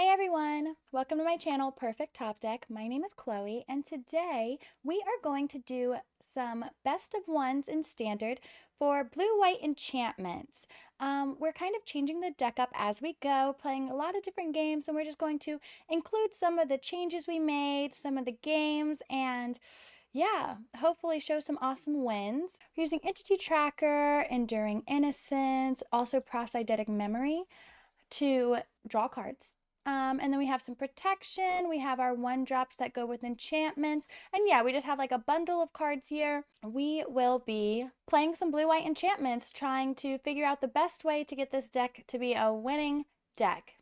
Hey everyone, welcome to my channel, Perfect Top Deck. My name is Chloe, and today we are going to do some best of ones in standard for blue-white enchantments. We're kind of changing the deck up as we go, playing a lot of different games, and we're just going to include some of the changes we made, some of the games, and yeah, hopefully show some awesome wins. We're using Entity Tracker, Enduring Innocence, also Proseidetic Memory to draw cards. And then we have some protection. We have our 1-drops that go with enchantments. And yeah, we just have like a bundle of cards here. We will be playing some blue-white enchantments, trying to figure out the best way to get this deck to be a winning deck.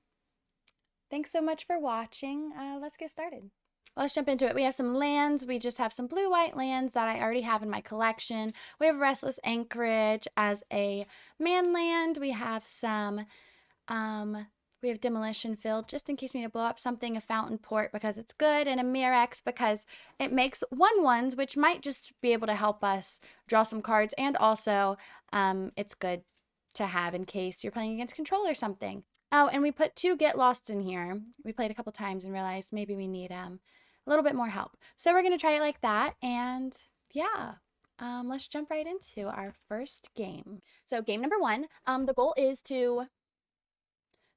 Thanks so much for watching. Let's get started. Let's jump into it. We have some lands. We just have some blue-white lands that I already have in my collection. We have Restless Anchorage as a man land. We have some we have Demolition Field just in case we need to blow up something, a Fountain Port because it's good, and a Mirex because it makes 1/1s, which might just be able to help us draw some cards, and also it's good to have in case you're playing against control or something. Oh, and we put 2 Get Lost in here. We played a couple times and realized maybe we need a little bit more help. So we're going to try it like that, and yeah. Let's jump right into our first game. So game number 1, the goal is to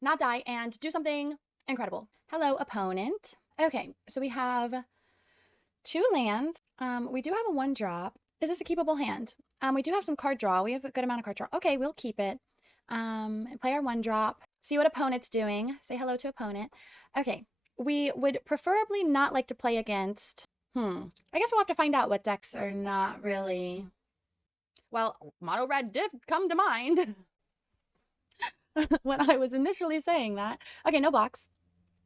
not die, and do something incredible. Hello, opponent. Okay, so we have 2 lands. We do have a 1-drop. Is this a keepable hand? We do have some card draw. We have a good amount of card draw. Okay, we'll keep it. Play our 1-drop. See what opponent's doing. Say hello to opponent. Okay, we would preferably not like to play against... I guess we'll have to find out what decks are not really... Well, mono red did come to mind. when I was initially saying that. Okay, no blocks.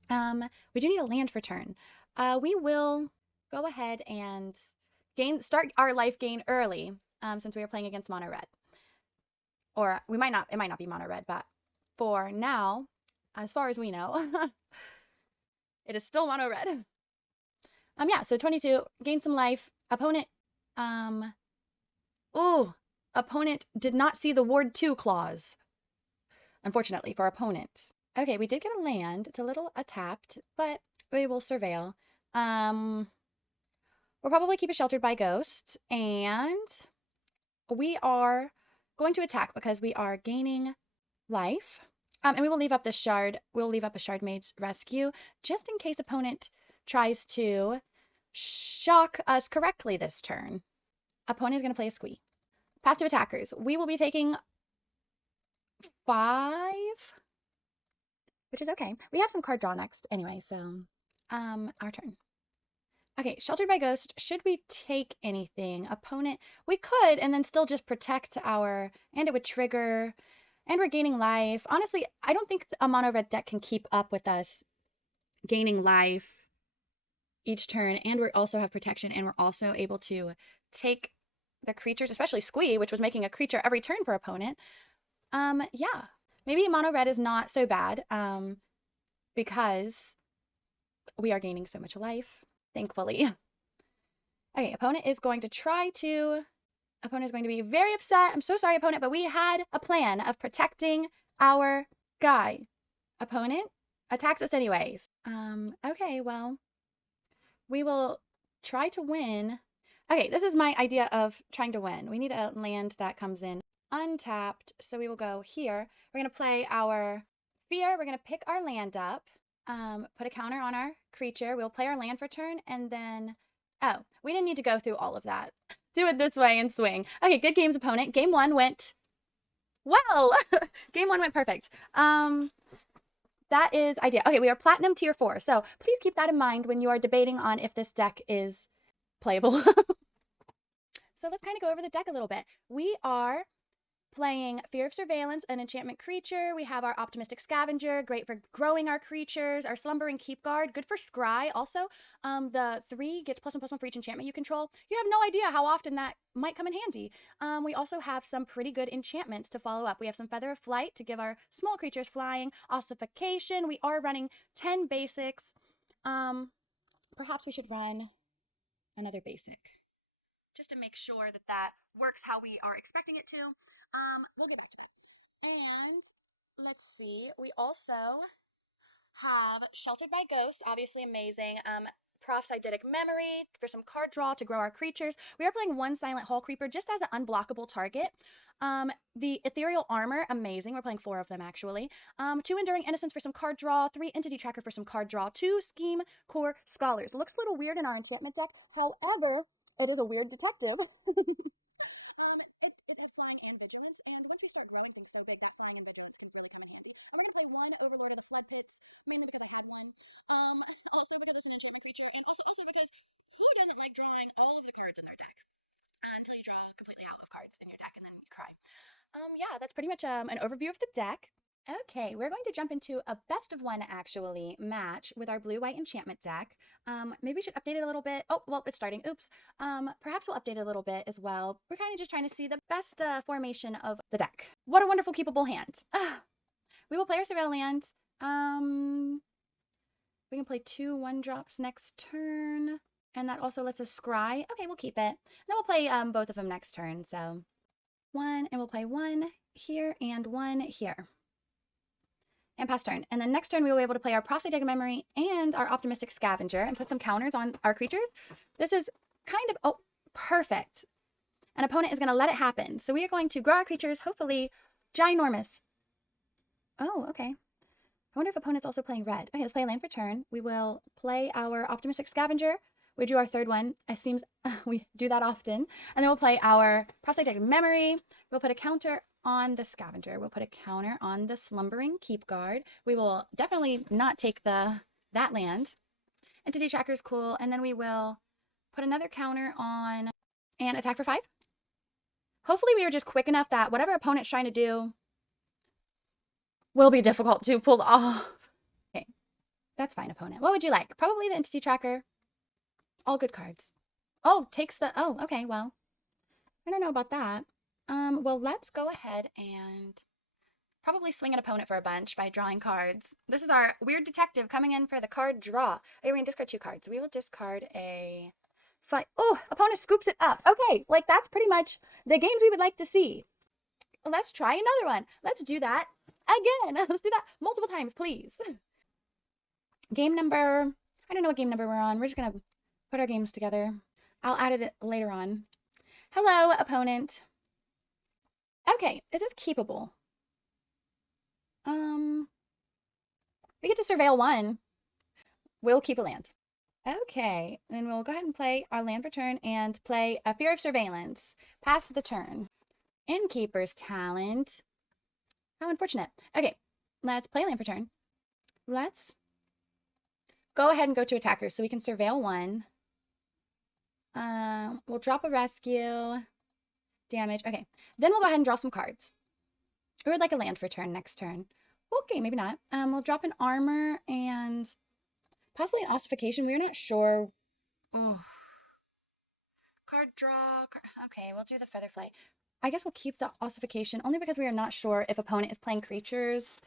We do need a land for turn. We will go ahead and start our life gain early, since we are playing against mono red. Or we might not, it might not be mono red, but for now, as far as we know, it is still mono red. Yeah, so 22, gain some life. Opponent, opponent did not see the Ward 2 clause. Unfortunately for opponent. Okay, we did get a land. It's a little tapped, but we will surveil. We'll probably keep it sheltered by ghosts, and we are going to attack because we are gaining life. And we will leave up this shard. We'll leave up a Shard Maid's Rescue just in case opponent tries to shock us correctly this turn. Opponent is going to play a squee. Pass to attackers. We will be taking 5, which is okay. We have some card draw next anyway, so our turn. Okay, sheltered by ghost. Should we take anything? Opponent, we could, and then still just protect our, and it would trigger, and we're gaining life. Honestly, I don't think a mono red deck can keep up with us gaining life each turn, and we also have protection, and we're also able to take the creatures, especially Squee, which was making a creature every turn for opponent. Yeah, maybe mono red is not so bad, because we are gaining so much life, thankfully. Okay, opponent is going to be very upset. I'm so sorry, opponent, but we had a plan of protecting our guy. Opponent attacks us anyways. Okay, well, we will try to win. Okay, this is my idea of trying to win. We need a land that comes in untapped, so we will go here. We're going to play our Fear. We're going to pick our land up, put a counter on our creature. We'll play our land for turn, and then... Oh, we didn't need to go through all of that. Do it this way and swing. Okay, good games, opponent. Game 1 went well. Game 1 went perfect. That is idea. Okay, we are Platinum Tier 4, so please keep that in mind when you are debating on if this deck is playable. So let's kind of go over the deck a little bit. We are playing Fear of Surveillance, an enchantment creature. We have our Optimistic Scavenger, great for growing our creatures. Our Slumbering Keep Guard, good for scry. Also, the 3 gets +1/+1 for each enchantment you control. You have no idea how often that might come in handy. We also have some pretty good enchantments to follow up. We have some Feather of Flight to give our small creatures flying. Ossification. We are running 10 basics. Perhaps we should run another basic, just to make sure that that works how we are expecting it to. We'll get back to that. And let's see, we also have Sheltered by Ghosts, obviously amazing. Prophetic Memory for some card draw to grow our creatures. We are playing one Silent Hall Creeper just as an unblockable target. The Ethereal Armor, amazing. We're playing 4 of them actually. 2 Enduring Innocence for some card draw. 3 Entity Tracker for some card draw. 2 Scheme Core Scholars. It looks a little weird in our enchantment deck. However, it is a weird detective. It has flying and vigilance, and once we start growing things so big, that flying and vigilance can really come in plenty. And we're going to play 1 Overlord of the Flood Pits, mainly because I had one. Also because it's an enchantment creature, and also because who doesn't like drawing all of the cards in their deck? Until you draw completely out of cards in your deck, and then you cry. Yeah, that's pretty much an overview of the deck. Okay, we're going to jump into a best of one actually match with our blue-white enchantment deck. Maybe we should update it a little bit. Oh, well, it's starting. Oops. Perhaps we'll update it a little bit as well. We're kind of just trying to see the best formation of the deck. What a wonderful keepable hand. We will play our Surveil land. We can play 2 1-drops next turn. And that also lets us scry. Okay, we'll keep it. Then we'll play both of them next turn. So 1, and we'll play 1 here and 1 here. And pass turn. And then next turn we will be able to play our Proselytic Memory and our Optimistic Scavenger and put some counters on our creatures. This is kind of, oh, perfect. An opponent is going to let it happen. So we are going to grow our creatures, hopefully ginormous. Oh, okay. I wonder if opponent's also playing red. Okay, let's play a land for turn. We will play our Optimistic Scavenger. We drew our 3rd one. It seems we do that often. And then we'll play our Proselytic Memory. We'll put a counter on the Scavenger. We'll put a counter on the Slumbering Keep Guard. We will definitely not take that land. Entity Tracker is cool. And then we will put another counter on and attack for 5. Hopefully we are just quick enough that whatever opponent's trying to do will be difficult to pull off. Okay, that's fine, opponent. What would you like? Probably the Entity Tracker. All good cards. Oh, takes the, oh, okay, well, I don't know about that. Well, let's go ahead and probably swing an opponent for a bunch by drawing cards. This is our weird detective coming in for the card draw. Okay, we're going to discard 2 cards. We will discard a fight. Oh, opponent scoops it up. Okay, like that's pretty much the games we would like to see. Let's try another one. Let's do that again. Let's do that multiple times, please. Game number, I don't know what game number we're on. We're just going to put our games together. I'll add it later on. Hello, opponent. Okay, is this keepable? We get to surveil 1. We'll keep a land. Okay, then we'll go ahead and play our land for turn and play a Fear of Surveillance. Pass the turn. Innkeeper's Talent. How unfortunate. Okay, let's play land for turn. Let's go ahead and go to attacker so we can surveil 1. We'll drop a rescue. Damage. Okay, then we'll go ahead and draw some cards. We would like a land for turn next turn. Okay, maybe not. We'll drop an armor and possibly an ossification. We're not sure. Oh. Card draw. Okay, we'll do the Featherflight. I guess we'll keep the ossification only because we are not sure if opponent is playing creatures.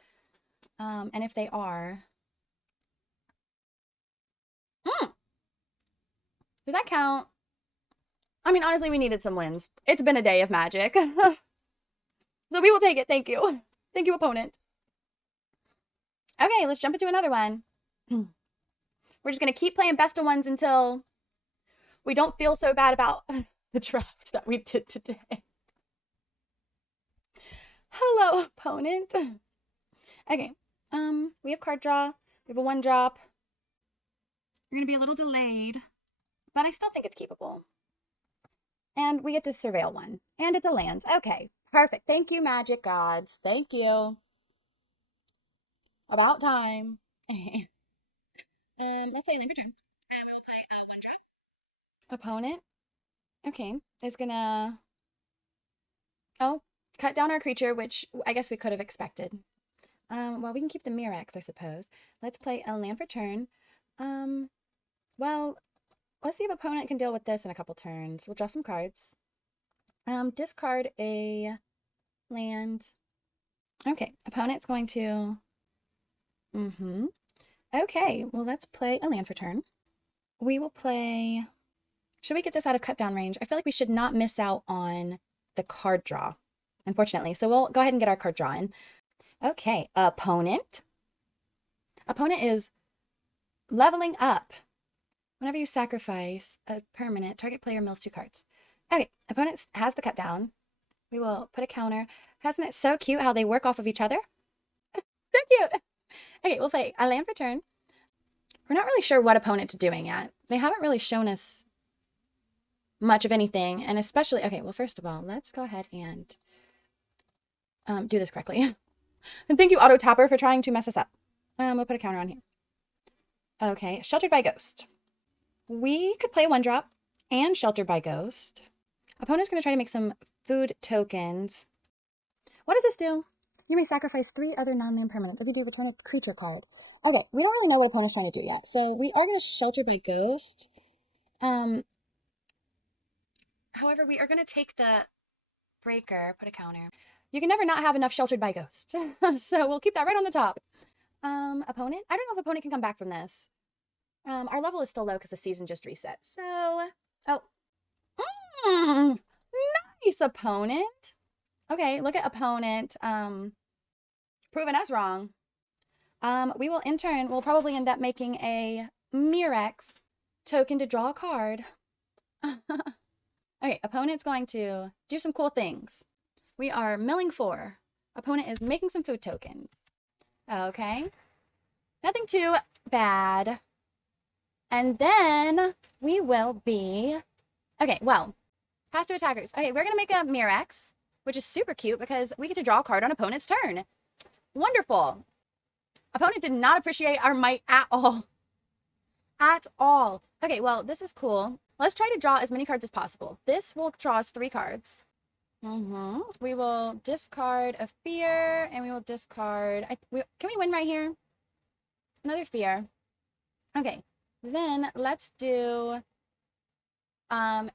And if they are. Does that count? I mean, honestly, we needed some wins. It's been a day of Magic. So we will take it. Thank you. Thank you, opponent. Okay, let's jump into another one. We're just going to keep playing best of ones until we don't feel so bad about the draft that we did today. Hello, opponent. Okay, we have card draw. We have a 1-drop. We're going to be a little delayed, but I still think it's keepable. And we get to surveil 1. And it's a land. Okay, perfect. Thank you, Magic Gods. Thank you. About time. Let's play a land for turn. And we'll play a 1-drop. Opponent. Okay, is gonna, oh, cut down our creature, which I guess we could have expected. Well, we can keep the Mirex, I suppose. Let's play a land for turn. Well, let's see if opponent can deal with this in a couple turns. We'll draw some cards. Discard a land. Okay, opponent's going to, Okay, well, let's play a land for turn. We will play, should we get this out of cut down range? I feel like we should not miss out on the card draw, unfortunately. So we'll go ahead and get our card draw in. Okay, opponent. Opponent is leveling up. Whenever you sacrifice a permanent, target player mills 2 cards. Okay, opponent has the cut down. We will put a counter. Isn't it so cute how they work off of each other? So cute. Okay, we'll play a land for turn. We're not really sure what opponent's doing yet. They haven't really shown us much of anything, and especially, okay, well, first of all, let's go ahead and do this correctly. And thank you, Auto Tapper, for trying to mess us up. We'll put a counter on here. Okay, Sheltered by Ghost. We could play a 1-drop and Sheltered by Ghost. Opponent's going to try to make some food tokens. What does this do? You may sacrifice 3 other non-land permanents. If you do, return a creature card. Okay, we don't really know what opponent's trying to do yet. So we are going to Shelter by Ghost. However, we are going to take the breaker, put a counter. You can never not have enough Sheltered by Ghost. So we'll keep that right on the top. Opponent? I don't know if opponent can come back from this. Our level is still low because the season just reset. So, nice, opponent. Okay, look at opponent. Proving us wrong. We will, in turn, we'll probably end up making a Mirex token to draw a card. Okay, opponent's going to do some cool things. We are milling 4. Opponent is making some food tokens. Okay. Nothing too bad. And then we will be... Okay, well, pass to attackers. Okay, we're going to make a Mirex, which is super cute because we get to draw a card on opponent's turn. Wonderful. Opponent did not appreciate our might at all. At all. Okay, well, this is cool. Let's try to draw as many cards as possible. This will draw us 3 cards. We will discard a fear, and we will discard... can we win right here? Another fear. Okay, then let's do an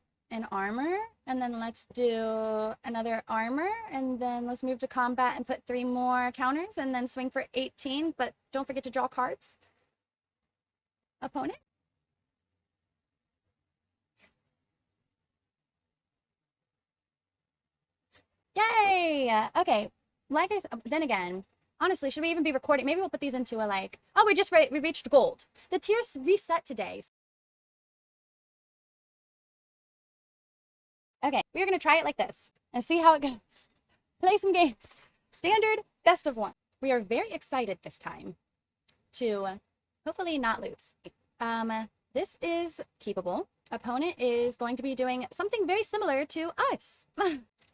armor, and then let's do another armor, and then let's move to combat and put 3 more counters, and then swing for 18, but don't forget to draw cards. Opponent? Yay! Okay, like I said, then again, honestly, should we even be recording? Maybe we'll put these into a like, oh, we reached gold. The tiers reset today. Okay, we're going to try it like this and see how it goes. Play some games. Standard, best of 1. We are very excited this time to hopefully not lose. This is keepable. Opponent is going to be doing something very similar to us.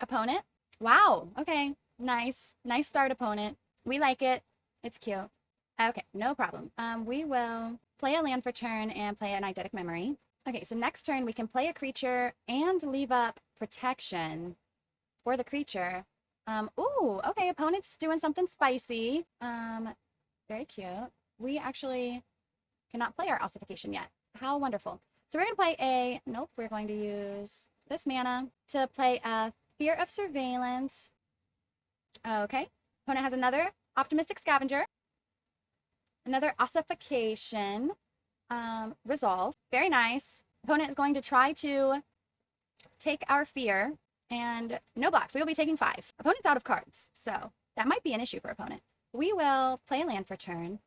Opponent. Wow. Okay. Nice. Nice start, opponent. We like it. It's cute. Okay. No problem. We will play a land for turn and play an eidetic memory. Okay. So next turn we can play a creature and leave up protection for the creature. Ooh. Okay. Opponent's doing something spicy. Very cute. We actually cannot play our ossification yet. How wonderful. So we're going to play we're going to use this mana to play a Fear of Surveillance. Okay. Opponent has another Optimistic Scavenger. Another Ossification. Resolve. Very nice. Opponent is going to try to take our Fear. And no blocks. We will be taking 5. Opponent's out of cards. So that might be an issue for opponent. We will play a land for turn.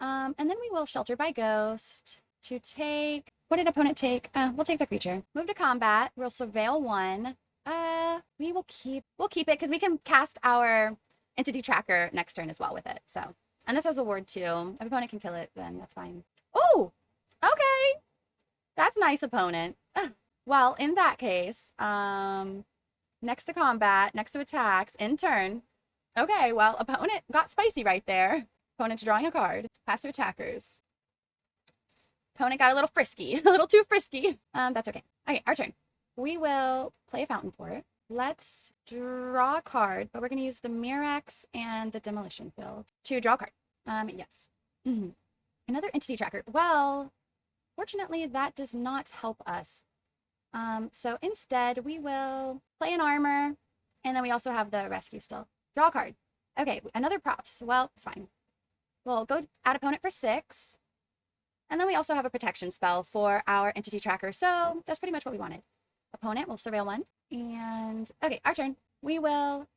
And then we will Shelter by Ghost to take... What did opponent take? We'll take the creature. Move to combat. We'll Surveil 1. We'll keep it because we can cast our entity tracker next turn as well with it. So, and this has a ward too. If opponent can kill it, then that's fine. Oh, okay. That's nice, opponent. Well, in that case, next to combat, next to attacks, in turn. Okay, well, opponent got spicy right there. Opponent's drawing a card. Pass to attackers. Opponent got a little frisky, a little too frisky. That's okay. Okay, our turn. We will play a Fountain Port. Let's draw a card, but we're going to use the Mirex and the Demolition Field to draw a card. Yes. Another entity tracker. Well, fortunately, that does not help us. So instead, we will play an armor, and then we also have the rescue still. Draw a card. Okay, another props. Well, it's fine. We'll go add opponent for 6. And then we also have a protection spell for our entity tracker. So that's pretty much what we wanted. Opponent will Surveil 1. And, okay, our turn. We will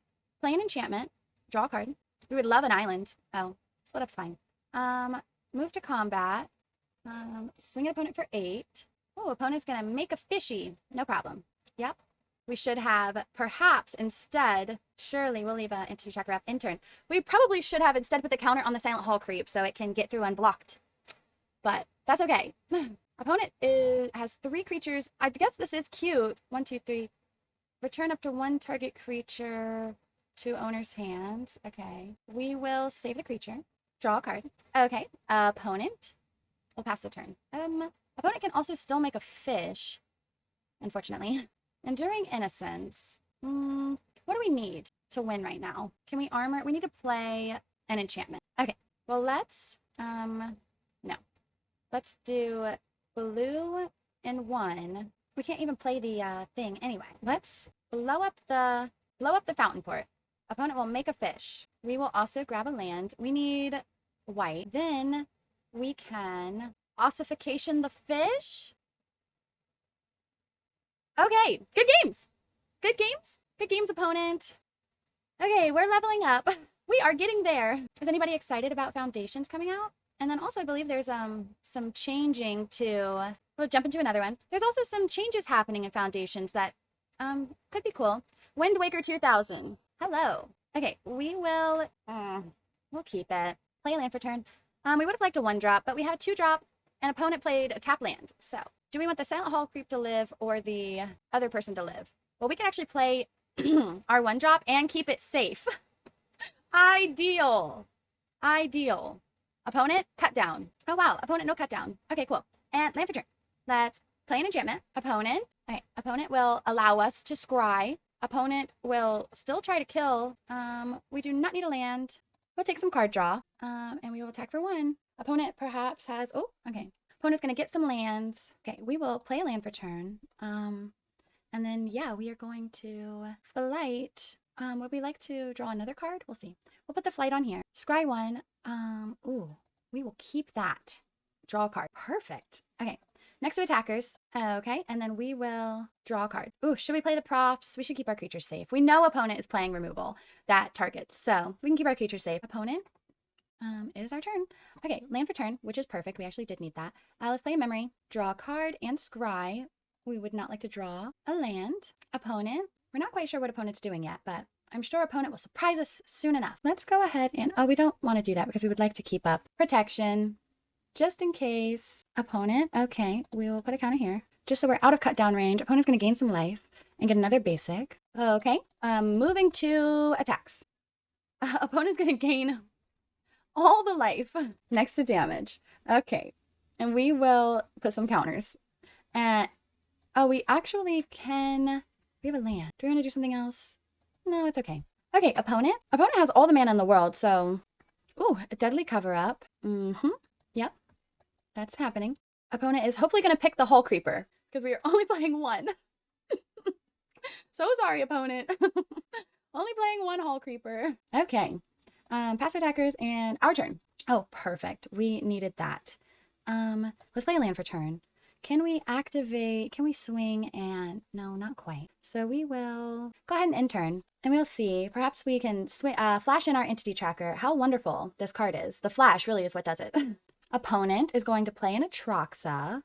play an enchantment. Draw a card. We would love an island. Oh, split up's fine. move to combat. Swing at opponent for 8. Oh, opponent's gonna make a fishy. No problem. Yep. We should have perhaps instead, surely we'll leave an entity tracker up in turn. We probably should have instead put the counter on the Silent Hall creep so it can get through unblocked. But that's okay. Opponent has 3 creatures. I guess this is cute. 1, 2, 3. Return up to 1 target creature to owner's hand. Okay. We will save the creature. Draw a card. Okay. Opponent. We'll pass the turn. Opponent can also still make a fish, unfortunately. Enduring Innocence. What do we need to win right now? Can we armor? We need to play an enchantment. Okay. Well, let's, no. Let's do blue and 1. We can't even play the thing anyway. Let's blow up the fountain port. Opponent will make a fish. We will also grab a land. We need white. Then we can ossification the fish. Okay, good games. Good games. Good games, opponent. Okay, we're leveling up. We are getting there. Is anybody excited about Foundations coming out? And then also I believe there's some changing to, we'll jump into another one. There's also some changes happening in Foundations that could be cool. Wind Waker 2000. Hello. Okay, we will, we'll keep it. Play a land for turn. We would have liked a 1-drop, but we have a 2-drop, and opponent played a tap land. So, do we want the Silent Hall creep to live or the other person to live? Well, we can actually play our 1-drop and keep it safe. Ideal. Ideal. Opponent, cut down. Oh, wow. Opponent, no cut down. Okay, cool. And land for turn. Let's play an enchantment. Opponent. Okay, opponent will allow us to scry. Opponent will still try to kill. We do not need a land. We'll take some card draw, and we will attack for 1. Opponent perhaps has, oh, okay. Opponent's going to get some lands. Okay, we will play a land for turn. And then, yeah, we are going to flight. Would we like to draw another card? We'll see. We'll put the flight on here. Scry 1. Ooh, we will keep that. Draw a card. Perfect. Okay, next to attackers. Okay, and then we will draw a card. Ooh, should we play the profs? We should keep our creatures safe. We know opponent is playing removal that targets, so we can keep our creatures safe. Opponent, it is our turn. Okay, land for turn, which is perfect. We actually did need that. Let's play a memory. Draw a card and scry. We would not like to draw a land. Opponent, we're not quite sure what opponent's doing yet, but I'm sure opponent will surprise us soon enough. Let's go ahead and, oh, we don't want to do that because we would like to keep up protection just in case. Opponent, okay, we will put a counter here just so we're out of cut down range. Opponent's going to gain some life and get another basic. Okay, moving to attacks. Opponent's going to gain all the life next to damage. Okay, and we will put some counters. Oh, we actually can, we have a land. Do we want to do something else? No, it's okay. Okay, opponent. Opponent has all the mana in the world, so... Ooh, a deadly cover-up. Yep, that's happening. Opponent is hopefully going to pick the Hull Creeper, because we are only playing 1. So sorry, opponent. Only playing 1 Hull Creeper. Okay, pass attackers, and our turn. Oh, perfect. We needed that. Let's play a land for turn. Can we activate, can we swing and, no, not quite. So we will go ahead and end turn, and we'll see. Perhaps we can flash in our entity tracker. How wonderful this card is. The flash really is what does it. Opponent is going to play an Atraxa.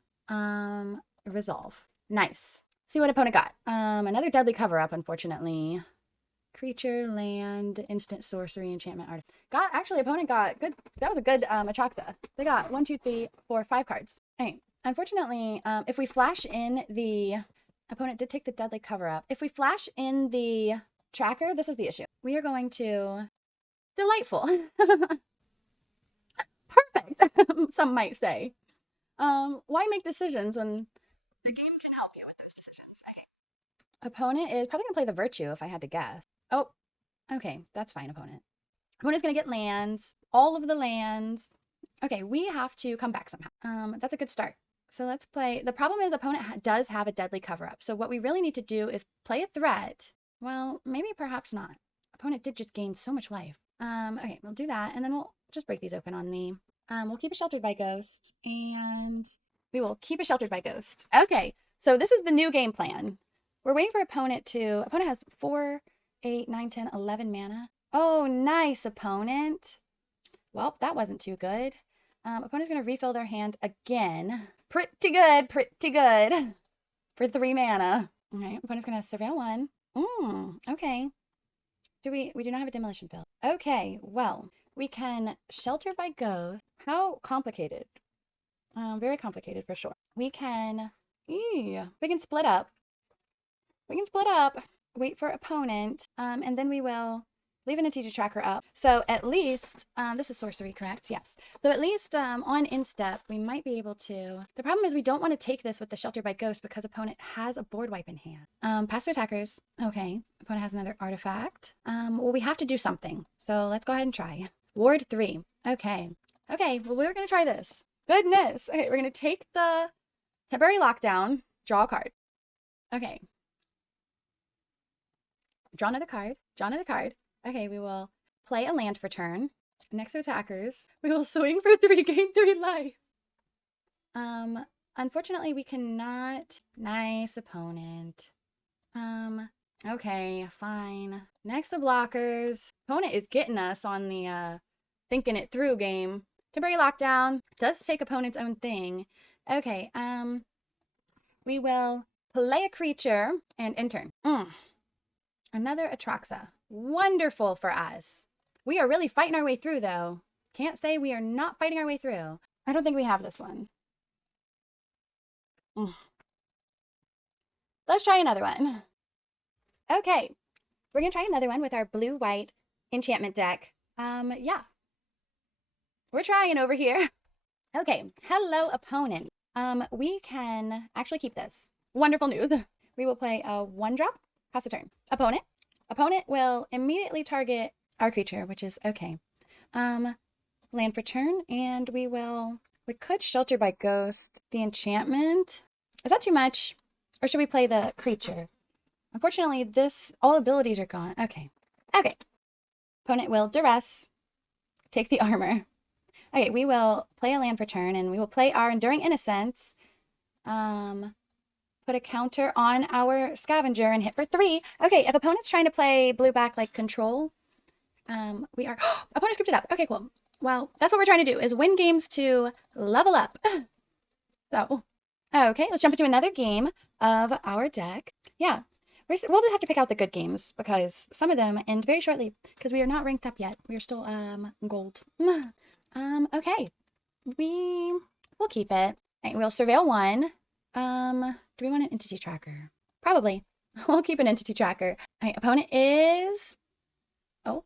Resolve. Nice. See what opponent got. Another deadly cover-up, unfortunately. Creature, land, instant sorcery, enchantment, artifact. Actually, opponent got good. That was a good Atraxa. They got 1, 2, 3, 4, 5 cards. Okay. Unfortunately, if we flash in the opponent did take the deadly cover up. If we flash in the tracker, this is the issue. We are going to delightful. Perfect. Some might say. Why make decisions when the game can help you with those decisions? Okay. Opponent is probably gonna play the virtue if I had to guess. Oh, okay, that's fine, opponent. Opponent's gonna get lands, all of the lands. Okay, we have to come back somehow. That's a good start. So let's play. The problem is opponent does have a deadly cover-up. So what we really need to do is play a threat. Well, maybe perhaps not. Opponent did just gain so much life. Okay, we'll do that. And then we'll just break these open on the... we'll keep it sheltered by ghosts. And we will keep it sheltered by ghosts. Okay, so this is the new game plan. We're waiting for opponent to... Opponent has 4, 8, 9, 10, 11 mana. Oh, nice, opponent. Well, that wasn't too good. Opponent's going to refill their hand again. Pretty good, pretty good. For 3 mana. All right, opponent's going to surveil 1. Okay. We do not have a demolition field. Okay, well, we can shelter by ghost. How complicated? Very complicated for sure. We can split up. We can split up, wait for opponent, and then we will leave an entity tracker up. So at least, this is sorcery, correct? Yes. So at least on instep, we might be able to. The problem is we don't want to take this with the shelter by ghost because opponent has a board wipe in hand. Pass to attackers. Okay. Opponent has another artifact. Well, we have to do something. So let's go ahead and try. Ward 3. Okay. Okay, well, we're going to try this. Goodness. Okay, we're going to take the temporary lockdown, draw a card. Okay. Draw another card. Draw another card. Okay, we will play a land for turn. Next to attackers, we will swing for 3, gain 3 life. Unfortunately, we cannot. Nice opponent. Okay, fine. Next to blockers. Opponent is getting us on the thinking it through game. Temporary lockdown does take opponent's own thing. Okay, we will play a creature and end turn. Another Atraxa. Wonderful for us. We are really fighting our way through, though. Can't say we are not fighting our way through. I don't think we have this one. Let's try another one. Okay. We're going to try another one with our blue-white enchantment deck. Yeah. We're trying over here. Okay. Hello, opponent. We can actually keep this. Wonderful news. We will play a 1-drop. Pass the turn. Opponent. Opponent will immediately target our creature, which is okay. Land for turn, and we could shelter by ghost. The enchantment. Is that too much? Or should we play the creature? Unfortunately, all abilities are gone. Okay. Okay. Opponent will duress. Take the armor. Okay, we will play a land for turn, and we will play our Enduring Innocence. Put a counter on our scavenger and hit for 3. Okay, if opponent's trying to play blue back like control, we are. Opponent scripted up. Okay, cool. Well, that's what we're trying to do, is win games to level up. So, okay, let's jump into another game of our deck. Yeah, we'll just have to pick out the good games because some of them end very shortly because we are not ranked up yet. We are still gold. Okay, we'll keep it. Right, we'll surveil 1. Do we want an entity tracker? Probably. We'll keep an entity tracker. All right, opponent is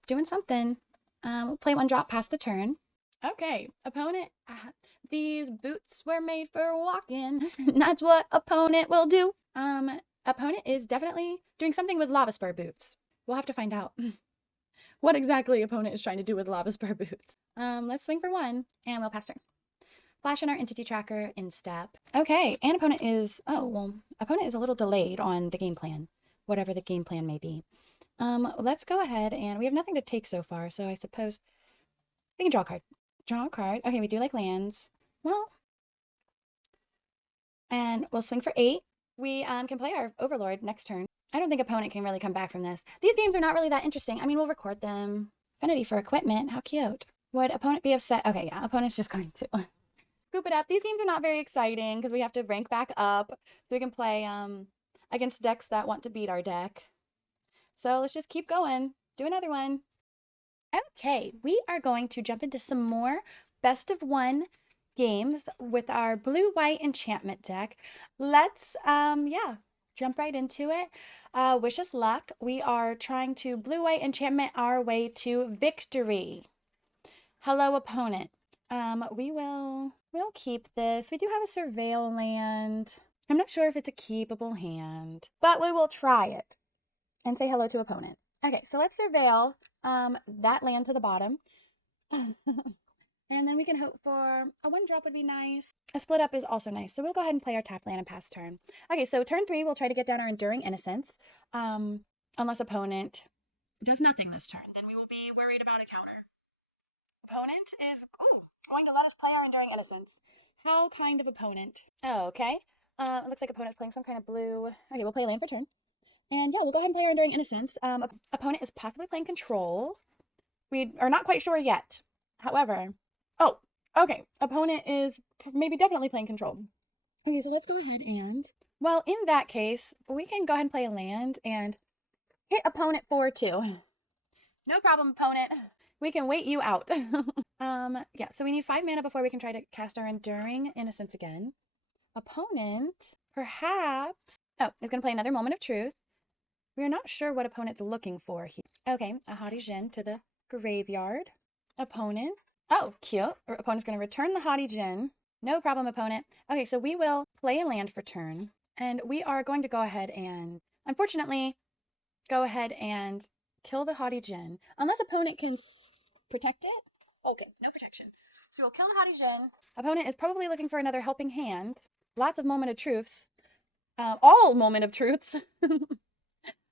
doing something. We'll play 1-drop, pass the turn. Okay, opponent. These boots were made for walking. That's what opponent will do. Opponent is definitely doing something with lava spur boots. We'll have to find out what exactly opponent is trying to do with lava spur boots. Let's swing for 1, and we'll pass turn. Flash in our entity tracker in step. Okay, and opponent is, opponent is a little delayed on the game plan, whatever the game plan may be. Let's go ahead, and we have nothing to take so far, so I suppose we can draw a card. Draw a card. Okay, we do like lands. Well, and we'll swing for 8. We can play our Overlord next turn. I don't think opponent can really come back from this. These games are not really that interesting. I mean, we'll record them. Affinity for equipment. How cute. Would opponent be upset? Okay, yeah, opponent's just going to scoop it up. These games are not very exciting because we have to rank back up so we can play against decks that want to beat our deck. So let's just keep going. Do another one. Okay, we are going to jump into some more best of 1 games with our blue-white enchantment deck. Let's jump right into it. Wish us luck. We are trying to blue-white enchantment our way to victory. Hello, opponent. We'll keep this. We do have a surveil land. I'm not sure if it's a keepable hand, but we will try it and say hello to opponent. Okay, so let's surveil that land to the bottom. And then we can hope for a 1-drop would be nice. A split up is also nice. So we'll go ahead and play our tap land and pass turn. Okay, so turn 3, we'll try to get down our Enduring Innocence. Unless opponent does nothing this turn, then we will be worried about a counter. Opponent is going to let us play our Enduring Innocence. How kind of opponent. Oh, okay. It looks like opponent's playing some kind of blue. Okay, we'll play land for turn. And yeah, we'll go ahead and play our Enduring Innocence. Opponent is possibly playing control. We are not quite sure yet. However, Okay, opponent is maybe definitely playing control. Okay, so let's go ahead and, well, in that case, we can go ahead and play a land and hit opponent for 2. No problem, opponent. We can wait you out. Yeah, so we need 5 mana before we can try to cast our Enduring Innocence again. Opponent, perhaps, oh, is going to play another Moment of Truth. We are not sure what opponent's looking for here. Okay, a Haughty Djinn to the graveyard. Opponent, oh, cute. Opponent's going to return the Haughty Djinn. No problem, opponent. Okay, so we will play a land for turn, and we are going to go ahead and, unfortunately, go ahead and kill the Haughty Djinn. Unless opponent can protect it. Okay, no protection. So we'll kill the Haughty Djinn. Opponent is probably looking for another helping hand. Lots of Moment of Truths. All Moment of Truths,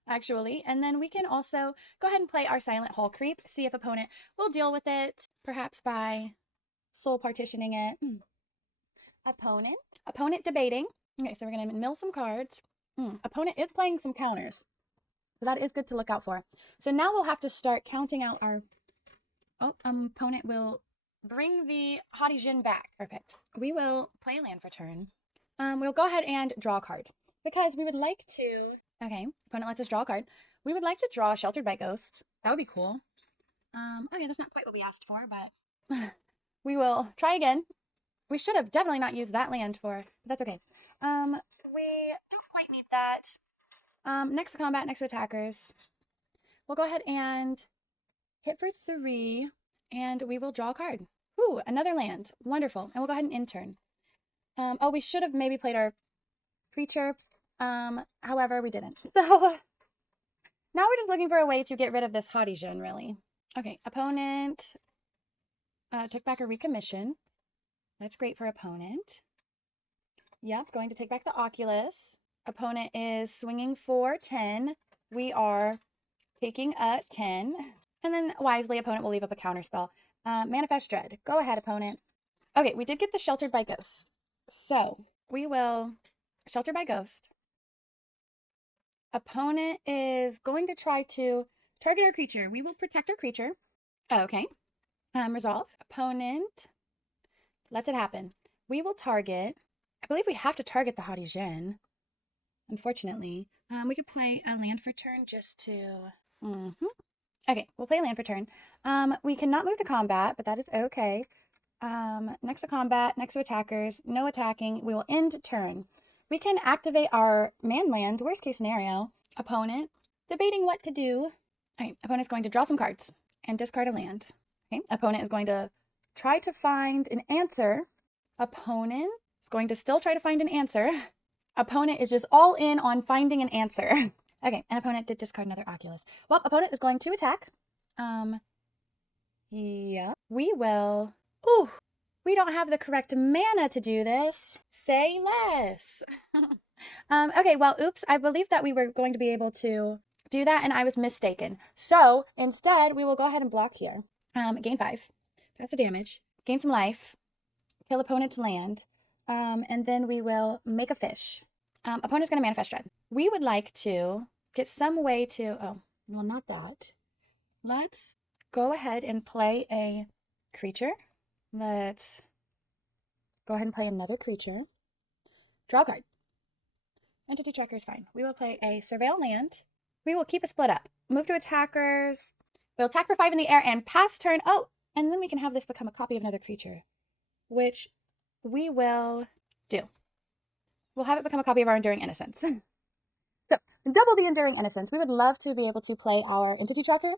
actually. And then we can also go ahead and play our Silent Hall Creep, see if opponent will deal with it, perhaps by soul partitioning it. Opponent debating. Okay, so we're going to mill some cards. Opponent is playing some counters. So that is good to look out for. So now we'll have to start counting out our... Oh, opponent will bring the Haughty Djinn back. Perfect. We will play a land for turn. We'll go ahead and draw a card. Because we would like to... Okay, opponent lets us draw a card. We would like to draw Sheltered by Ghost. That would be cool. Okay, that's not quite what we asked for, but... we will try again. We should have definitely not used that land for... But that's okay. We don't quite need that. Next to combat, next to attackers. We'll go ahead and hit for 3, and we will draw a card. Ooh, another land. Wonderful. And we'll go ahead and intern. Oh, we should have maybe played our creature. However, we didn't. So now we're just looking for a way to get rid of this Haughty Djinn, really. Okay, opponent took back a recommission. That's great for opponent. Yep, going to take back the Oculus. Opponent is swinging for 10. We are taking a 10. And then wisely, opponent will leave up a counter spell. Manifest Dread. Go ahead, opponent. Okay, we did get the Sheltered by Ghost. So we will Shelter by Ghost. Opponent is going to try to target our creature. We will protect our creature. Okay. Resolve. Opponent lets it happen. We will target. I believe we have to target the Haughty Djinn. Unfortunately. We could play a land for turn just to... Okay, we'll play a land for turn. We cannot move to combat, but that is okay. Next to combat, next to attackers, no attacking. We will end turn. We can activate our man land, worst case scenario. Opponent, debating what to do. Okay, opponent's going to draw some cards and discard a land. Okay, opponent is going to try to find an answer. Opponent is going to still try to find an answer. Opponent is just all in on finding an answer. Okay, and opponent did discard another Oculus. Well, opponent is going to attack. Yeah. We will... Ooh, we don't have the correct mana to do this. Say less. Okay, well, oops. I believe that we were going to be able to do that, and I was mistaken. So, instead, we will go ahead and block here. Gain 5. That's the damage. Gain some life. Kill opponent to land. And then we will make a fish. Opponent's going to manifest dread. We would like to get some way to... Oh, well, not that. Let's go ahead and play a creature. Let's go ahead and play another creature. Draw a card. Entity tracker is fine. We will play a surveil land. We will keep it split up. Move to attackers. We'll attack for 5 in the air and pass turn. Oh, and then we can have this become a copy of another creature, which we will do. We'll have it become a copy of our Enduring Innocence. So, double the Enduring Innocence. We would love to be able to play our Entity Tracker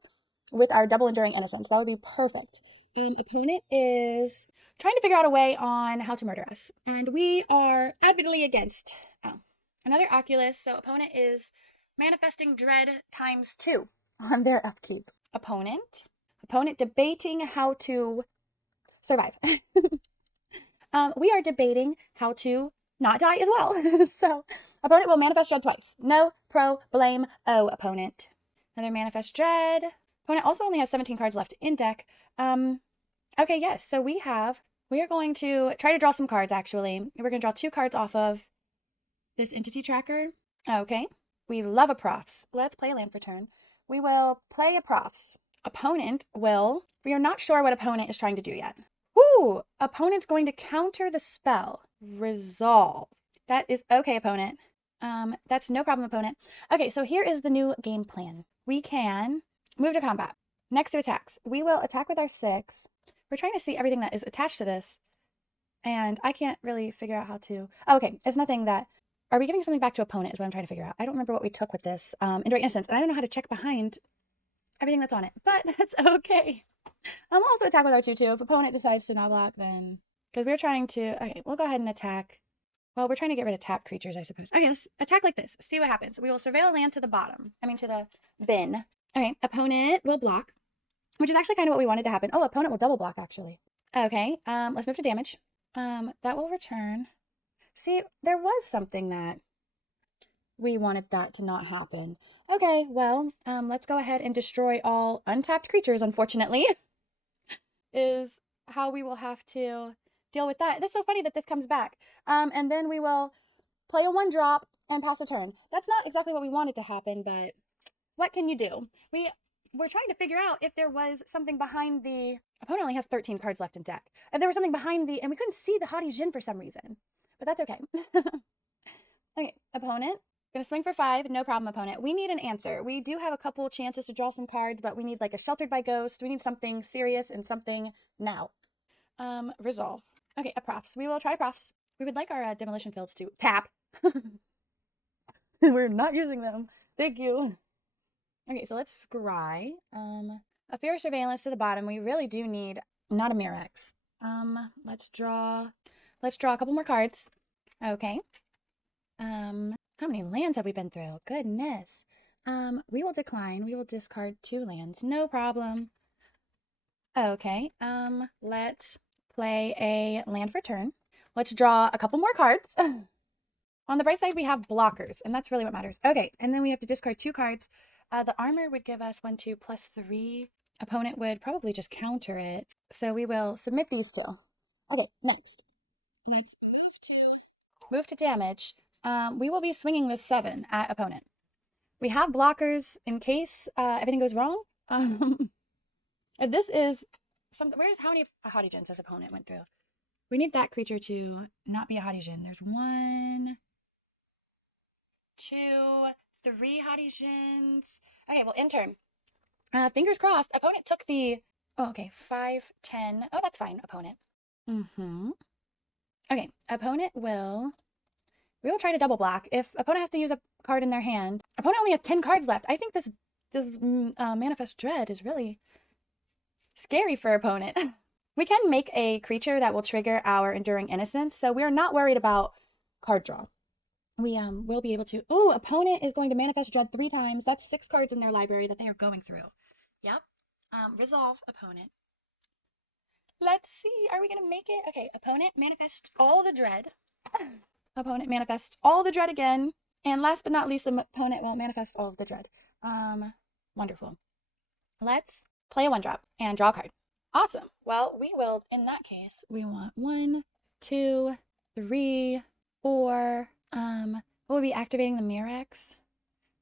with our double Enduring Innocence. That would be perfect. Opponent is trying to figure out a way on how to murder us. And we are adamantly against. Oh, another Oculus. So opponent is manifesting dread times 2 on their upkeep. Opponent debating how to survive. We are debating how to not die as well. So opponent will manifest dread twice. No blame. Oh, opponent. Another manifest dread. Opponent also only has 17 cards left in deck. Okay, yes. So we are going to try to draw some cards, actually. We're going to draw 2 cards off of this entity tracker. Okay. We love a profs. Let's play a land for turn. We will play a profs. Opponent will... We are not sure what opponent is trying to do yet. Woo! Ooh, opponent's going to counter the spell. Resolve. That is okay, opponent. That's no problem, opponent. Okay, so here is the new game plan. We can move to combat. Next to attacks, we will attack with our 6. We're trying to see everything that is attached to this, and I can't really figure out how to. Oh, okay, it's nothing that. Are we giving something back to opponent is what I'm trying to figure out. I don't remember what we took with this Enduring Innocence, and I don't know how to check behind everything that's on it, but that's okay. We'll also attack with our 2/2. If opponent decides to not block, then because we're trying to. Okay, we'll go ahead and attack. Well, we're trying to get rid of tap creatures, I suppose. Okay, let's attack like this. See what happens. We will surveil land to the bottom. I mean, to the bin. Okay, opponent will block, which is actually kind of what we wanted to happen. Oh, opponent will double block, actually. Okay, let's move to damage. That will return. See, there was something that we wanted that to not happen. Okay, well, let's go ahead and destroy all untapped creatures, unfortunately, is how we will have to deal with that. It's so funny that this comes back. And then we will play a 1-drop and pass the turn. That's not exactly what we wanted to happen, but what can you do? We're trying to figure out if there was something behind the opponent only has 13 cards left in deck. If there was something behind the, and we couldn't see the Haughty Djinn for some reason, but that's okay. Okay, opponent, gonna swing for 5, no problem, opponent. We need an answer. We do have a couple chances to draw some cards, but we need like a Sheltered by Ghost. We need something serious and something now. Resolve. Okay, a Profs. We will try Profs. We would like our demolition fields to tap. We're not using them. Thank you. Okay, so let's scry. A Fear of Surveillance to the bottom. We really do need not a Mirex. Let's draw a couple more cards. Okay. How many lands have we been through? Goodness. We will decline. We will discard 2 lands. No problem. Okay. Let's play a land for turn. Let's draw a couple more cards. On the bright side, we have blockers, and that's really what matters. Okay, and then we have to discard 2 cards. The armor would give us 1, 2, plus 3. Opponent would probably just counter it. So we will submit these 2. Okay, next. Let's move to damage. We will be swinging this 7 at opponent. We have blockers in case everything goes wrong. If this is something, how many Haughty Djinns his opponent went through? We need that creature to not be a Haughty Djinn. There's 1, 2, 3 Haughty Djinns. Okay, well, in turn. Fingers crossed. Opponent took the. Oh, okay. 5, 10. Oh, that's fine, opponent. Okay, opponent will. We will try to double block. If opponent has to use a card in their hand, opponent only has 10 cards left. I think this Manifest Dread is really scary for opponent. We can make a creature that will trigger our Enduring Innocence, so we are not worried about card draw. We will be able to. Oh, opponent is going to Manifest Dread 3 times. That's 6 cards in their library that they are going through. Yep. Resolve opponent. Let's see. Are we gonna make it? Okay. Opponent manifest all the dread. Opponent manifests all the dread again. And last but not least, the opponent will manifest all of the dread. Wonderful. Let's play a 1-drop and draw a card. Awesome. Well, we will, in that case, we want 1, 2, 3, 4. Will we be activating the Mirex?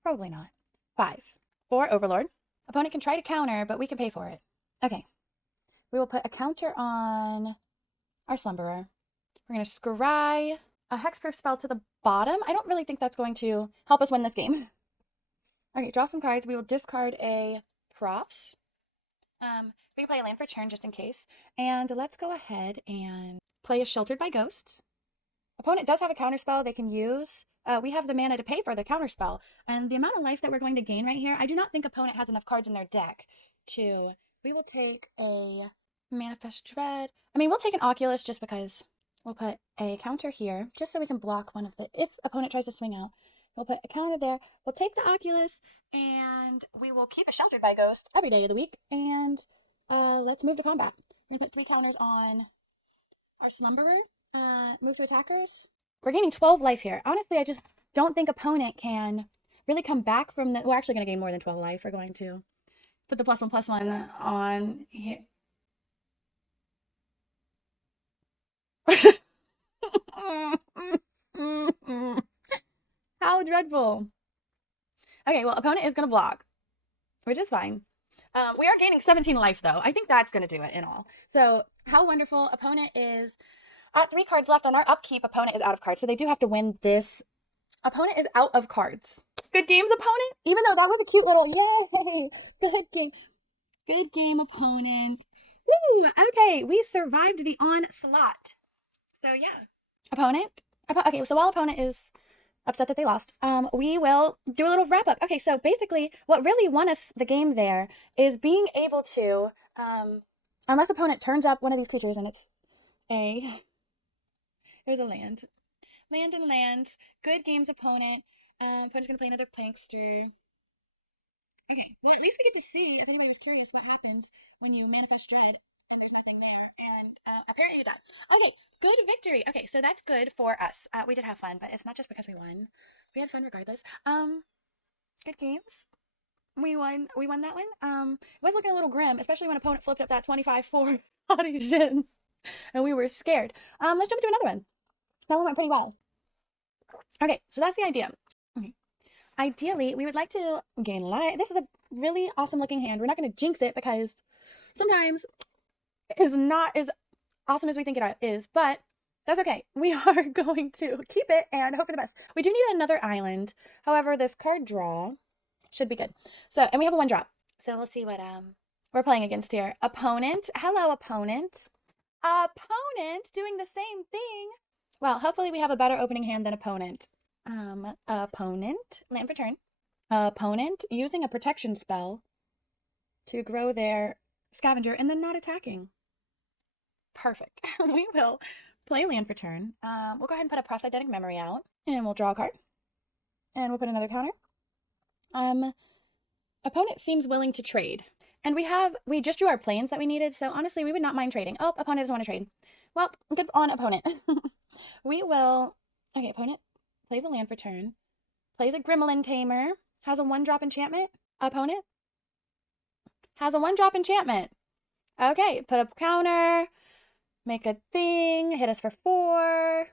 Probably not. 5. 4 Overlord. Opponent can try to counter, but we can pay for it. Okay. We will put a counter on our Slumberer. We're going to scry a Hexproof spell to the bottom. I don't really think that's going to help us win this game. Okay, draw some cards. We will discard a Profs. We can play a land for turn just in case. And let's go ahead and play a Sheltered by Ghosts. Opponent does have a counterspell they can use. We have the mana to pay for the counterspell. And the amount of life that we're going to gain right here, I do not think opponent has enough cards in their deck to... We will take a Manifest Dread. I mean, we'll take an Oculus just because. We'll put a counter here, just so we can block one of the... If opponent tries to swing out, we'll put a counter there. We'll take the Oculus, and we will keep a Sheltered by Ghost every day of the week. And let's move to combat. We're going to put 3 counters on our Slumberer. Move to attackers. We're gaining 12 life here. Honestly, I just don't think opponent can really come back from the... We're actually going to gain more than 12 life. We're going to put the +1/+1 on here. How dreadful. Okay, well, opponent is going to block, which is fine. We are gaining 17 life, though. I think that's going to do it in all. So How wonderful. Opponent is at 3 cards left on our upkeep. Opponent is out of cards, so they do have to win this. Opponent is out of cards. Good games, opponent. Even though that was a cute little yay. Good game. Good game, opponent. Woo! Okay, we survived the onslaught. So yeah. Opponent. Okay, so while opponent is upset that they lost, we will do a little wrap up. Okay, so basically, what really won us the game there is being able to, unless opponent turns up one of these creatures and it's a, it was a land. Land and lands. Good games, opponent. Opponent's gonna play another Plankster. Okay, well, at least we get to see, if anybody was curious, what happens when you manifest dread and there's nothing there. And apparently you're done. Okay, good victory. Okay, so that's good for us. We did have fun, but it's not just because we won. We had fun regardless. Good games. We won. We won that one. It was looking a little grim, especially when opponent flipped up that 25-4 Hottie Shin, and we were scared. Let's jump into another one. That one went pretty well. Okay, so that's the idea. Okay. Ideally, we would like to gain life. This is a really awesome looking hand. We're not going to jinx it because sometimes it is not as awesome as we think it is, but that's okay. We are going to keep it and hope for the best. We do need another island. However, this card draw should be good. So, and we have a 1-drop. So we'll see what we're playing against here. Opponent. Hello, opponent. Opponent doing the same thing. Well, hopefully we have a better opening hand than opponent. Opponent, land for turn. Opponent using a protection spell to grow their scavenger and then not attacking. Perfect. We will play land for turn. We'll go ahead and put a proselytic memory out, and we'll draw a card, and we'll put another counter. Opponent seems willing to trade, and we just drew our planes that we needed, so honestly, we would not mind trading. Oh, opponent doesn't want to trade. Well, good on opponent. We will. Okay, opponent plays a land for turn. Plays a Gremlin Tamer. Has a 1-drop enchantment. Opponent has a 1-drop enchantment. Okay, put a counter. Make a thing. Hit us for 4.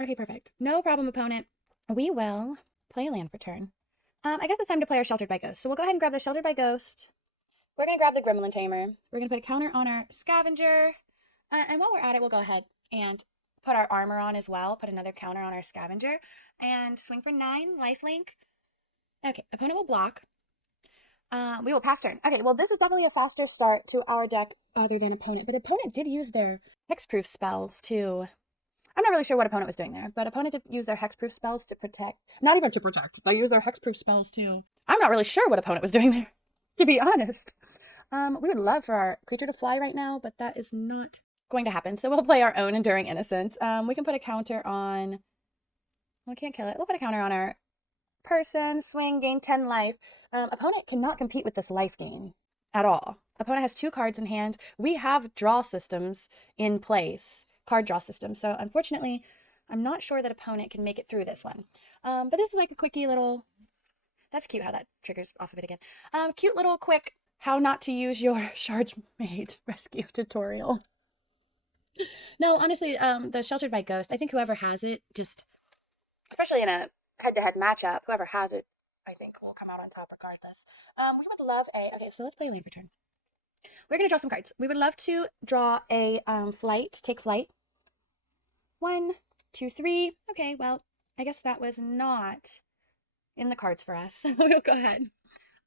Okay, perfect. No problem, opponent. We will play a land for turn. I guess it's time to play our Sheltered by Ghost. So we'll go ahead and grab the Sheltered by Ghost. We're going to grab the Gremlin Tamer. We're going to put a counter on our Scavenger. And while we're at it, we'll go ahead and put our armor on as well. Put another counter on our Scavenger. And swing for 9, lifelink. Okay, opponent will block. We will pass turn. Okay, well, this is definitely a faster start to our deck other than opponent. But opponent did use their hexproof spells to... I'm not really sure what opponent was doing there, but opponent did use their hexproof spells to protect. Not even to protect. They used their hexproof spells to... I'm not really sure what opponent was doing there, to be honest. We would love for our creature to fly right now, but that is not going to happen. So we'll play our own Enduring Innocence. We can put a counter on... Well, we can't kill it. We'll put a counter on our person, swing, gain 10 life. Opponent cannot compete with this life gain at all. Opponent has 2 cards in hand. We have draw systems in place, card draw systems. So unfortunately, I'm not sure that opponent can make it through this one. But this is like a quickie little, that's cute how that triggers off of it again. Cute little quick how not to use your Shards Mage rescue tutorial. No, honestly, the Sheltered by Ghost, I think whoever has it, just, especially in a head-to-head matchup, whoever has it, I think will come out on top regardless. We would love a... Okay, so let's play land for turn. We're going to draw some cards. We would love to draw a flight, take flight. 1, 2, 3. Okay, well, I guess that was not in the cards for us. We'll go ahead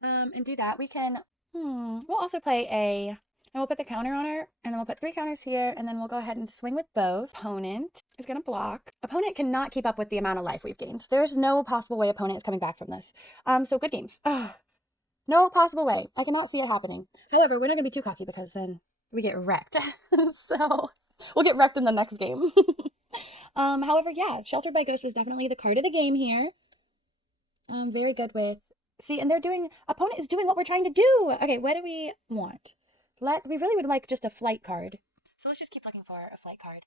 and do that. We can... We'll also play a... And we'll put the counter on her, and then we'll put 3 counters here, and then we'll go ahead and swing with both. Opponent is going to block. Opponent cannot keep up with the amount of life we've gained. There's no possible way opponent is coming back from this. So good games. No possible way. I cannot see it happening. However, we're not going to be too cocky because then we get wrecked. So we'll get wrecked in the next game. However, yeah, Sheltered by Ghost was definitely the card of the game here. Very good with... See, and opponent is doing what we're trying to do. Okay, what do we want? We really would like just a flight card. So let's just keep looking for a flight card.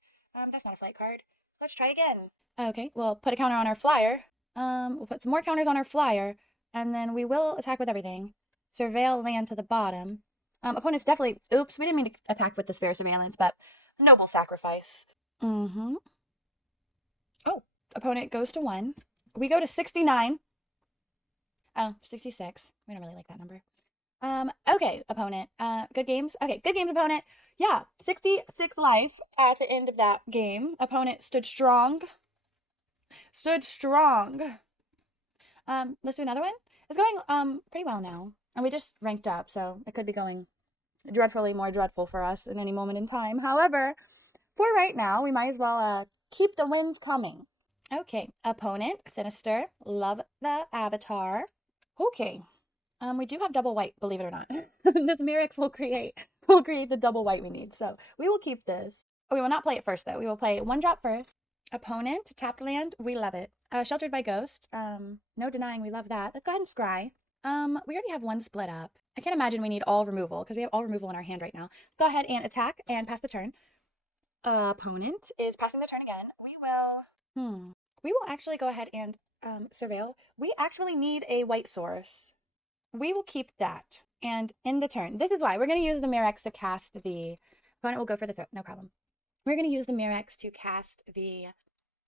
That's not a flight card. Let's try again. Okay, we'll put a counter on our flyer. We'll put some more counters on our flyer, and then we will attack with everything. Surveil land to the bottom. Opponent's definitely... Oops, we didn't mean to attack with the Sphere Surveillance, but noble sacrifice. Oh, opponent goes to 1. We go to 69. Oh, 66. We don't really like that number. Okay, opponent. Good games. Okay, good games, opponent. Yeah, 66 life at the end of that game. Opponent stood strong. Stood strong. Let's do another one. It's going pretty well now. And we just ranked up, so it could be going dreadfully more dreadful for us in any moment in time. However, for right now, we might as well keep the wins coming. Okay, opponent, Sinister. Love the avatar. Okay. We do have double white, believe it or not. This Mirrex will create the double white we need. So we will keep this. Oh, we will not play it first though. We will play one drop first. Opponent, tapped land, we love it. Sheltered by Ghost. No denying we love that. Let's go ahead and scry. We already have one split up. I can't imagine we need all removal because we have all removal in our hand right now. Let's go ahead and attack and pass the turn. Opponent is passing the turn again. We will actually go ahead and surveil. We actually need a white source. We will keep that. And in the turn, this is why we're going to use the Mirrex to cast the opponent will go for the throat. No problem. We're going to use the Mirrex to cast the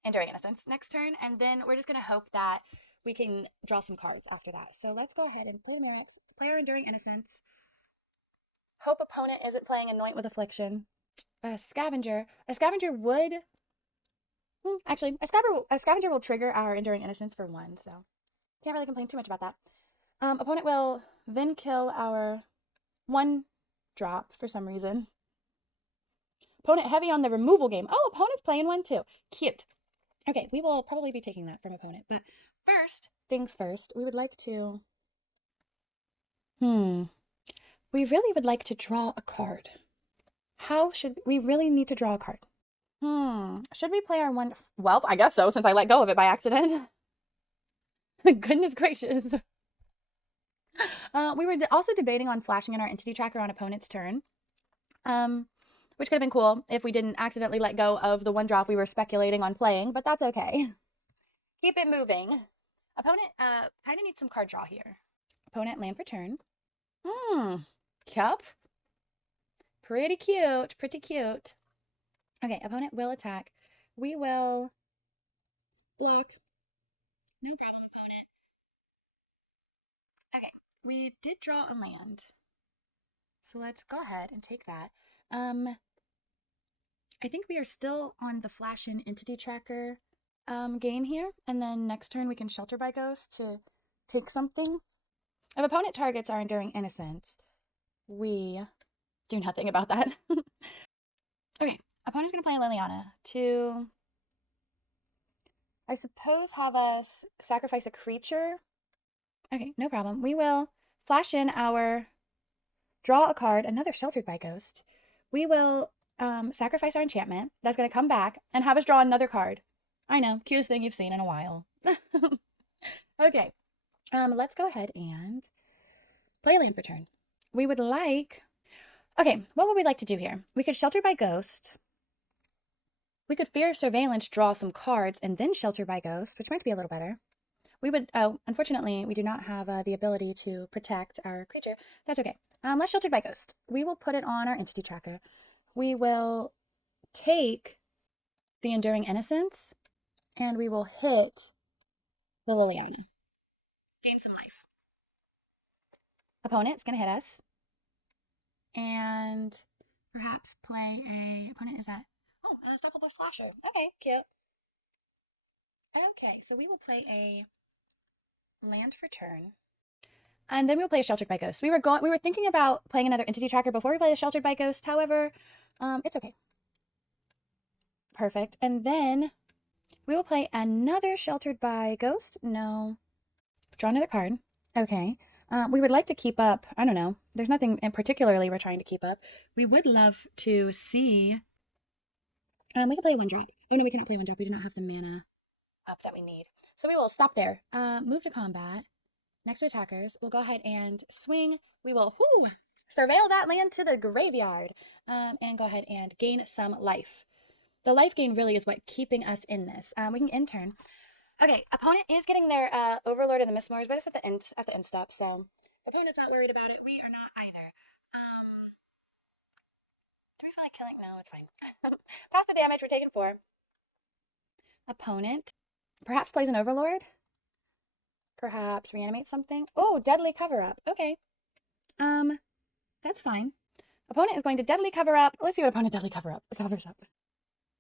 Enduring Innocence next turn, and then we're just going to hope that we can draw some cards after that. So let's go ahead and play the Mirrex, play our Enduring Innocence. Hope opponent isn't playing Anoint with Affliction. A Scavenger would. Actually, a scavenger will trigger our Enduring Innocence for one, so can't really complain too much about that. Opponent will then kill our one drop for some reason. Opponent heavy on the removal game. Oh, opponent's playing one too. Cute. Okay, we will probably be taking that from opponent. But first things first, we would like to... We really would like to draw a card. How should... We really need to draw a card. Should we play our one... Well, I guess so, since I let go of it by accident. Goodness gracious. We were also debating on flashing in our entity tracker on opponent's turn. Which could have been cool if we didn't accidentally let go of the one drop we were speculating on playing, but that's okay. Keep it moving. Opponent kind of needs some card draw here. Opponent land for turn. Cup. Pretty cute, pretty cute. Okay, opponent will attack. We will block. No problem, opponent. Okay, we did draw a land. So let's go ahead and take that. I think we are still on the flash in entity tracker game here. And then next turn we can shelter by ghost to take something. If opponent targets our Enduring Innocence, we do nothing about that. Okay, opponent's going to play Liliana to, I suppose, have us sacrifice a creature. Okay, no problem. We will flash in our draw a card, another sheltered by ghost. We will sacrifice our enchantment. That's going to come back and have us draw another card. I know, cutest thing you've seen in a while. Okay, let's go ahead and play land for turn. We would like... Okay, what would we like to do here? We could shelter by ghost. We could fear surveillance, draw some cards, and then shelter by ghost, which might be a little better. We would... Oh, unfortunately, we do not have the ability to protect our creature. That's okay. Let's shelter by ghost. We will put it on our entity tracker. We will take the Enduring Innocence, and we will hit the Liliana. Gain some life. Opponent's going to hit us. And perhaps play a... Opponent is that... Oh, a double bush slasher. Okay, cute. Okay, so we will play a land for turn. And then we'll play a Sheltered by Ghost. We were thinking about playing another entity tracker before we play a Sheltered by Ghost. However, it's okay. Perfect. And then we will play another Sheltered by Ghost. No. Draw another card. Okay. We would like to keep up. I don't know. There's nothing in particularly we're trying to keep up. We would love to see... we can play one drop. Oh, no, we cannot play one drop. We do not have the mana up that we need. So we will stop there. Move to combat. Next to attackers, we'll go ahead and swing. We will surveil that land to the graveyard and go ahead and gain some life. The life gain really is what keeping us in this. We can end turn. Okay, opponent is getting their Overlord of the Mistmores, but it's at the end step, so opponent's not worried about it. We are not either. Do we feel like killing? No, it's fine. Pass the damage. We're taking 4. Opponent perhaps plays an Overlord. Perhaps reanimate something. Oh, deadly cover-up. Okay. That's fine. Opponent is going to deadly cover up. Let's see what opponent deadly covers up.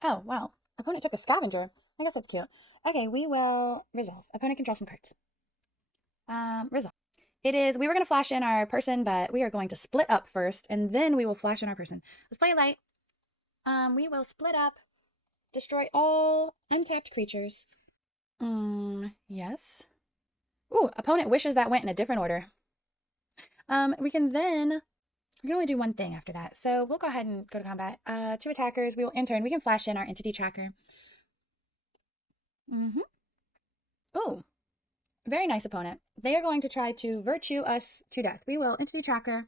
Oh, wow. Opponent took a scavenger. I guess that's cute. Okay, we will resolve. Opponent can draw some cards. Resolve. We were going to flash in our person, but we are going to split up first, and then we will flash in our person. Let's play a light. We will split up, destroy all untapped creatures. Yes. Ooh, opponent wishes that went in a different order. We can only do one thing after that. So we'll go ahead and go to combat. 2 attackers. We will enter, and we can flash in our entity tracker. Oh, very nice opponent. They are going to try to virtue us to death. We will entity tracker,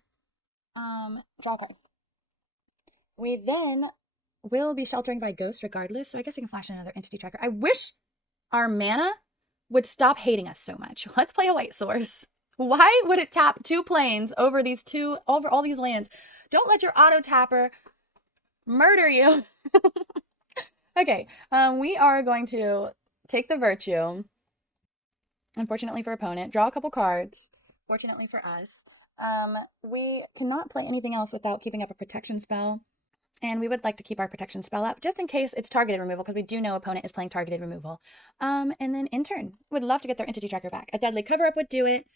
draw a card. We then will be sheltering by ghost regardless, so I guess we can flash in another entity tracker. I wish our mana would stop hating us so much. Let's play a white source. Why would it tap 2 planes over all these lands? Don't let your auto tapper murder you. Okay, we are going to take the virtue. Unfortunately for opponent, draw a couple cards. Fortunately for us, we cannot play anything else without keeping up a protection spell. And we would like to keep our protection spell up just in case it's targeted removal, because we do know opponent is playing targeted removal. And then in turn, would love to get their entity tracker back. A deadly cover up would do it.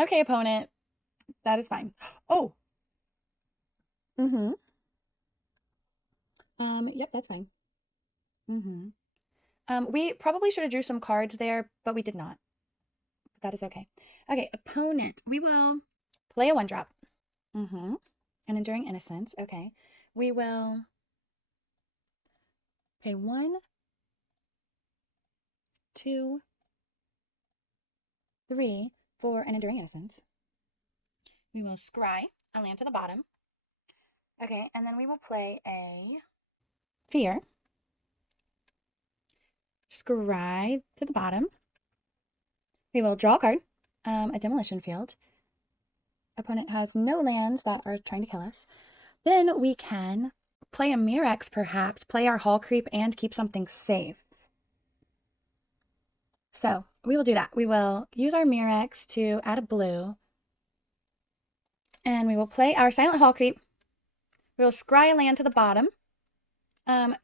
Okay, opponent. That is fine. Oh. Yep, that's fine. We probably should have drew some cards there, but we did not. That is okay. Okay, opponent. We will play a 1-drop. An Enduring Innocence. Okay. We will pay 1, 2, 3 for an Enduring Innocence. We will scry a land to the bottom. Okay, and then we will play a Fear. Scry to the bottom. We will draw a card, a Demolition Field. Opponent has no lands that are trying to kill us. Then we can play a Mirrex, perhaps, play our Hall Creep, and keep something safe. So we will do that. We will use our Mirrex to add a blue. And we will play our Silent Hall Creep. We will scry a land to the bottom.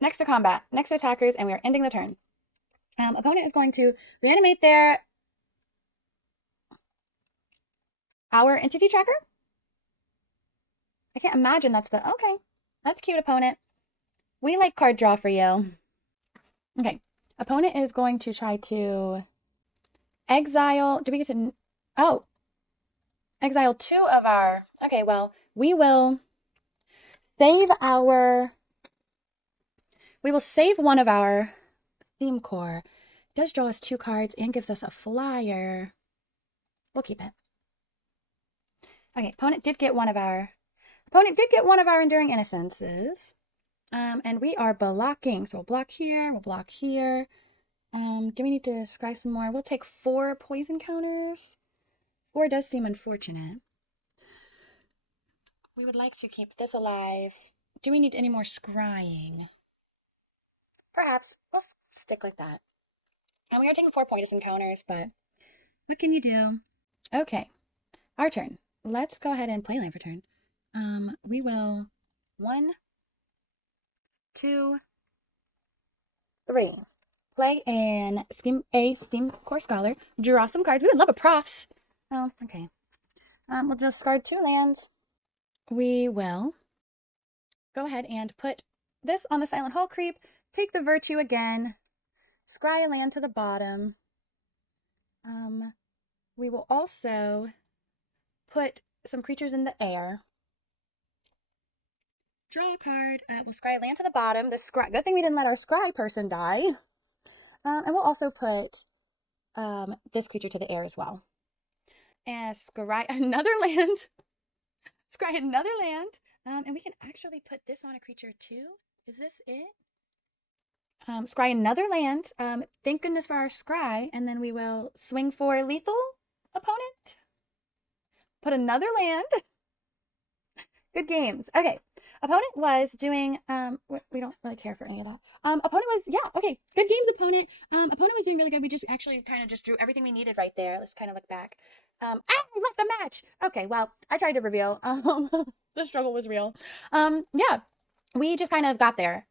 Next to combat, next to attackers, and we are ending the turn. Opponent is going to reanimate our entity tracker. I can't imagine that's okay. That's cute, opponent. We like card draw for you. Okay. Opponent is going to try to exile. Do we get to... Oh. Exile 2 of our... Okay, well, we will save one of our theme core. It does draw us 2 cards and gives us a flyer. We'll keep it. Okay, opponent did get one of our Enduring Innocences. And we are blocking. So we'll block here, we'll block here. Do we need to scry some more? We'll take 4 poison counters. 4 does seem unfortunate. We would like to keep this alive. Do we need any more scrying? Perhaps. We'll stick like that. And we are taking 4 poison counters, but what can you do? Okay, our turn. Let's go ahead and play land for turn. We will 1, 2, 3. Play a Steam Core Scholar. Draw some cards. We would love a Profs. Oh, okay. We'll discard 2 lands. We will go ahead and put this on the Silent Hall Creep. Take the Virtue again. Scry a land to the bottom. We will also put some creatures in the air. Draw a card. We'll scry a land to the bottom. Good thing we didn't let our scry person die. And we'll also put this creature to the air as well. And scry another land. Scry another land. And we can actually put this on a creature too. Is this it? Scry another land. Thank goodness for our scry. And then we will swing for lethal opponent. Put another land. Good games. Okay. Opponent was doing, we don't really care for any of that. Opponent was, yeah, okay, good games, opponent. Opponent was doing really good. We just actually kind of just drew everything we needed right there. Let's kind of look back. We left the match. Okay, well, I tried to reveal. The struggle was real. Yeah, we just kind of got there.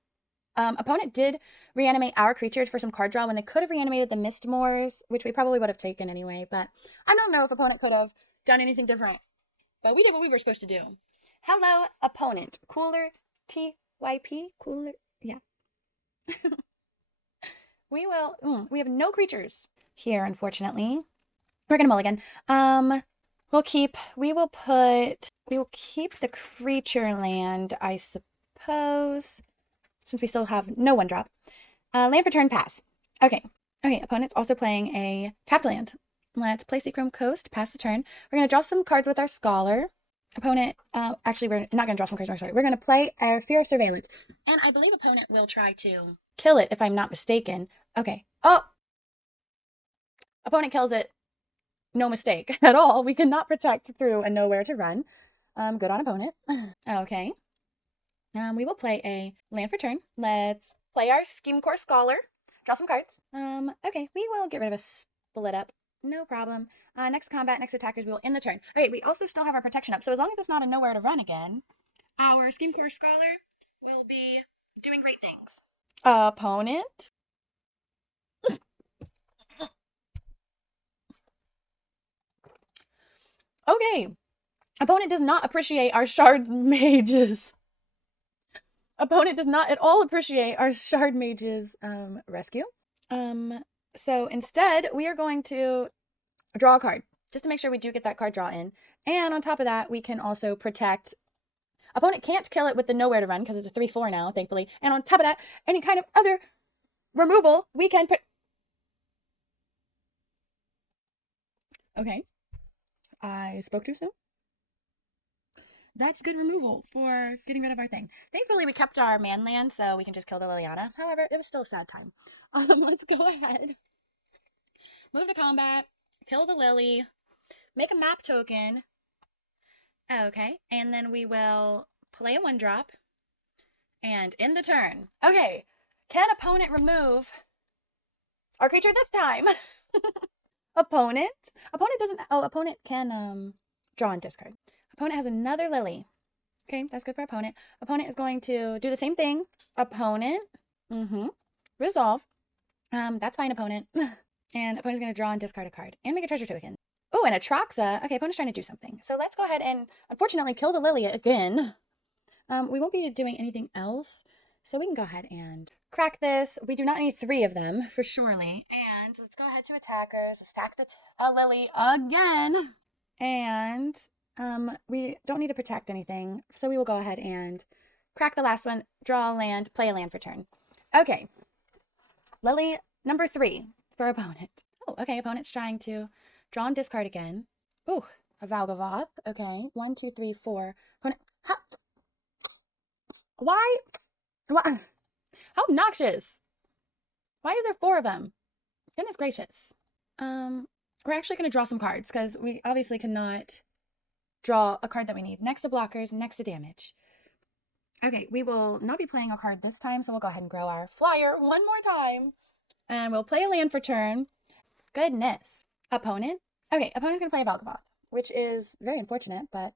Opponent did reanimate our creatures for some card draw when they could have reanimated the Mistmoors, which we probably would have taken anyway, but I don't know if opponent could have done anything different. But we did what we were supposed to do. Hello, opponent. Cooler TYP? Cooler? Yeah. We have no creatures here, unfortunately. We're gonna mulligan. We will keep the creature land, I suppose, since we still have no one drop. Land for turn, pass. Okay. Okay, opponent's also playing a tapped land. Let's play Seachrome Coast, pass the turn. We're going to draw some cards with our Scholar. Opponent, actually, we're not going to draw some cards, sorry. We're going to play our Fear of Surveillance. And I believe opponent will try to kill it, if I'm not mistaken. Okay. Oh! Opponent kills it. No mistake at all. We cannot protect through and nowhere to run. Good on opponent. Okay. We will play a land for turn. Let's play our Scheme Core Scholar. Draw some cards. Okay, we will get rid of a split up. No problem. Next combat, next attackers, we will end the turn. Okay, we also still have our protection up, so as long as it's not a nowhere to run again, our Scheme Core Scholar will be doing great things. Opponent. Okay. Opponent does not appreciate our Shard Mages. Opponent does not at all appreciate our Shard Mages rescue. So instead, we are going to draw a card, just to make sure we do get that card draw in. And on top of that, we can also protect. Opponent can't kill it with the nowhere to run, because it's a 3/4 now, thankfully. And on top of that, any kind of other removal, we can put. Okay. I spoke too soon. That's good removal for getting rid of our thing. Thankfully, we kept our man land, so we can just kill the Liliana. However, it was still a sad time. Let's go ahead. Move to combat. Kill the Lily. Make a map token. Okay, and then we will play a 1-drop and end the turn. Okay, can opponent remove our creature this time? Opponent? Opponent doesn't. Oh, opponent can draw and discard. Opponent has another Lily. Okay, that's good for opponent. Opponent is going to do the same thing. Opponent. Resolve. That's fine, opponent. And opponent's going to draw and discard a card and make a treasure token. Oh, and Atraxa. Okay, opponent's trying to do something. So let's go ahead and, unfortunately, kill the Lily again. We won't be doing anything else, so we can go ahead and crack this. We do not need 3 of them, for surely. And let's go ahead to attackers. Stack the Lily again. And we don't need to protect anything, so we will go ahead and crack the last one, draw a land, play a land for turn. Okay. Lily number 3 for opponent. Oh, okay, opponent's trying to draw and discard again. Ooh, a Valgavoth. Okay, 1, 2, 3, 4. Opponent. Why? How obnoxious. Why is there 4 of them? Goodness gracious. We're actually going to draw some cards because we obviously cannot draw a card that we need. Next to blockers, next to damage. Okay, we will not be playing a card this time, so we'll go ahead and grow our flyer one more time. And we'll play a land for turn. Goodness. Opponent. Okay, opponent's going to play a Valgavoth, which is very unfortunate, but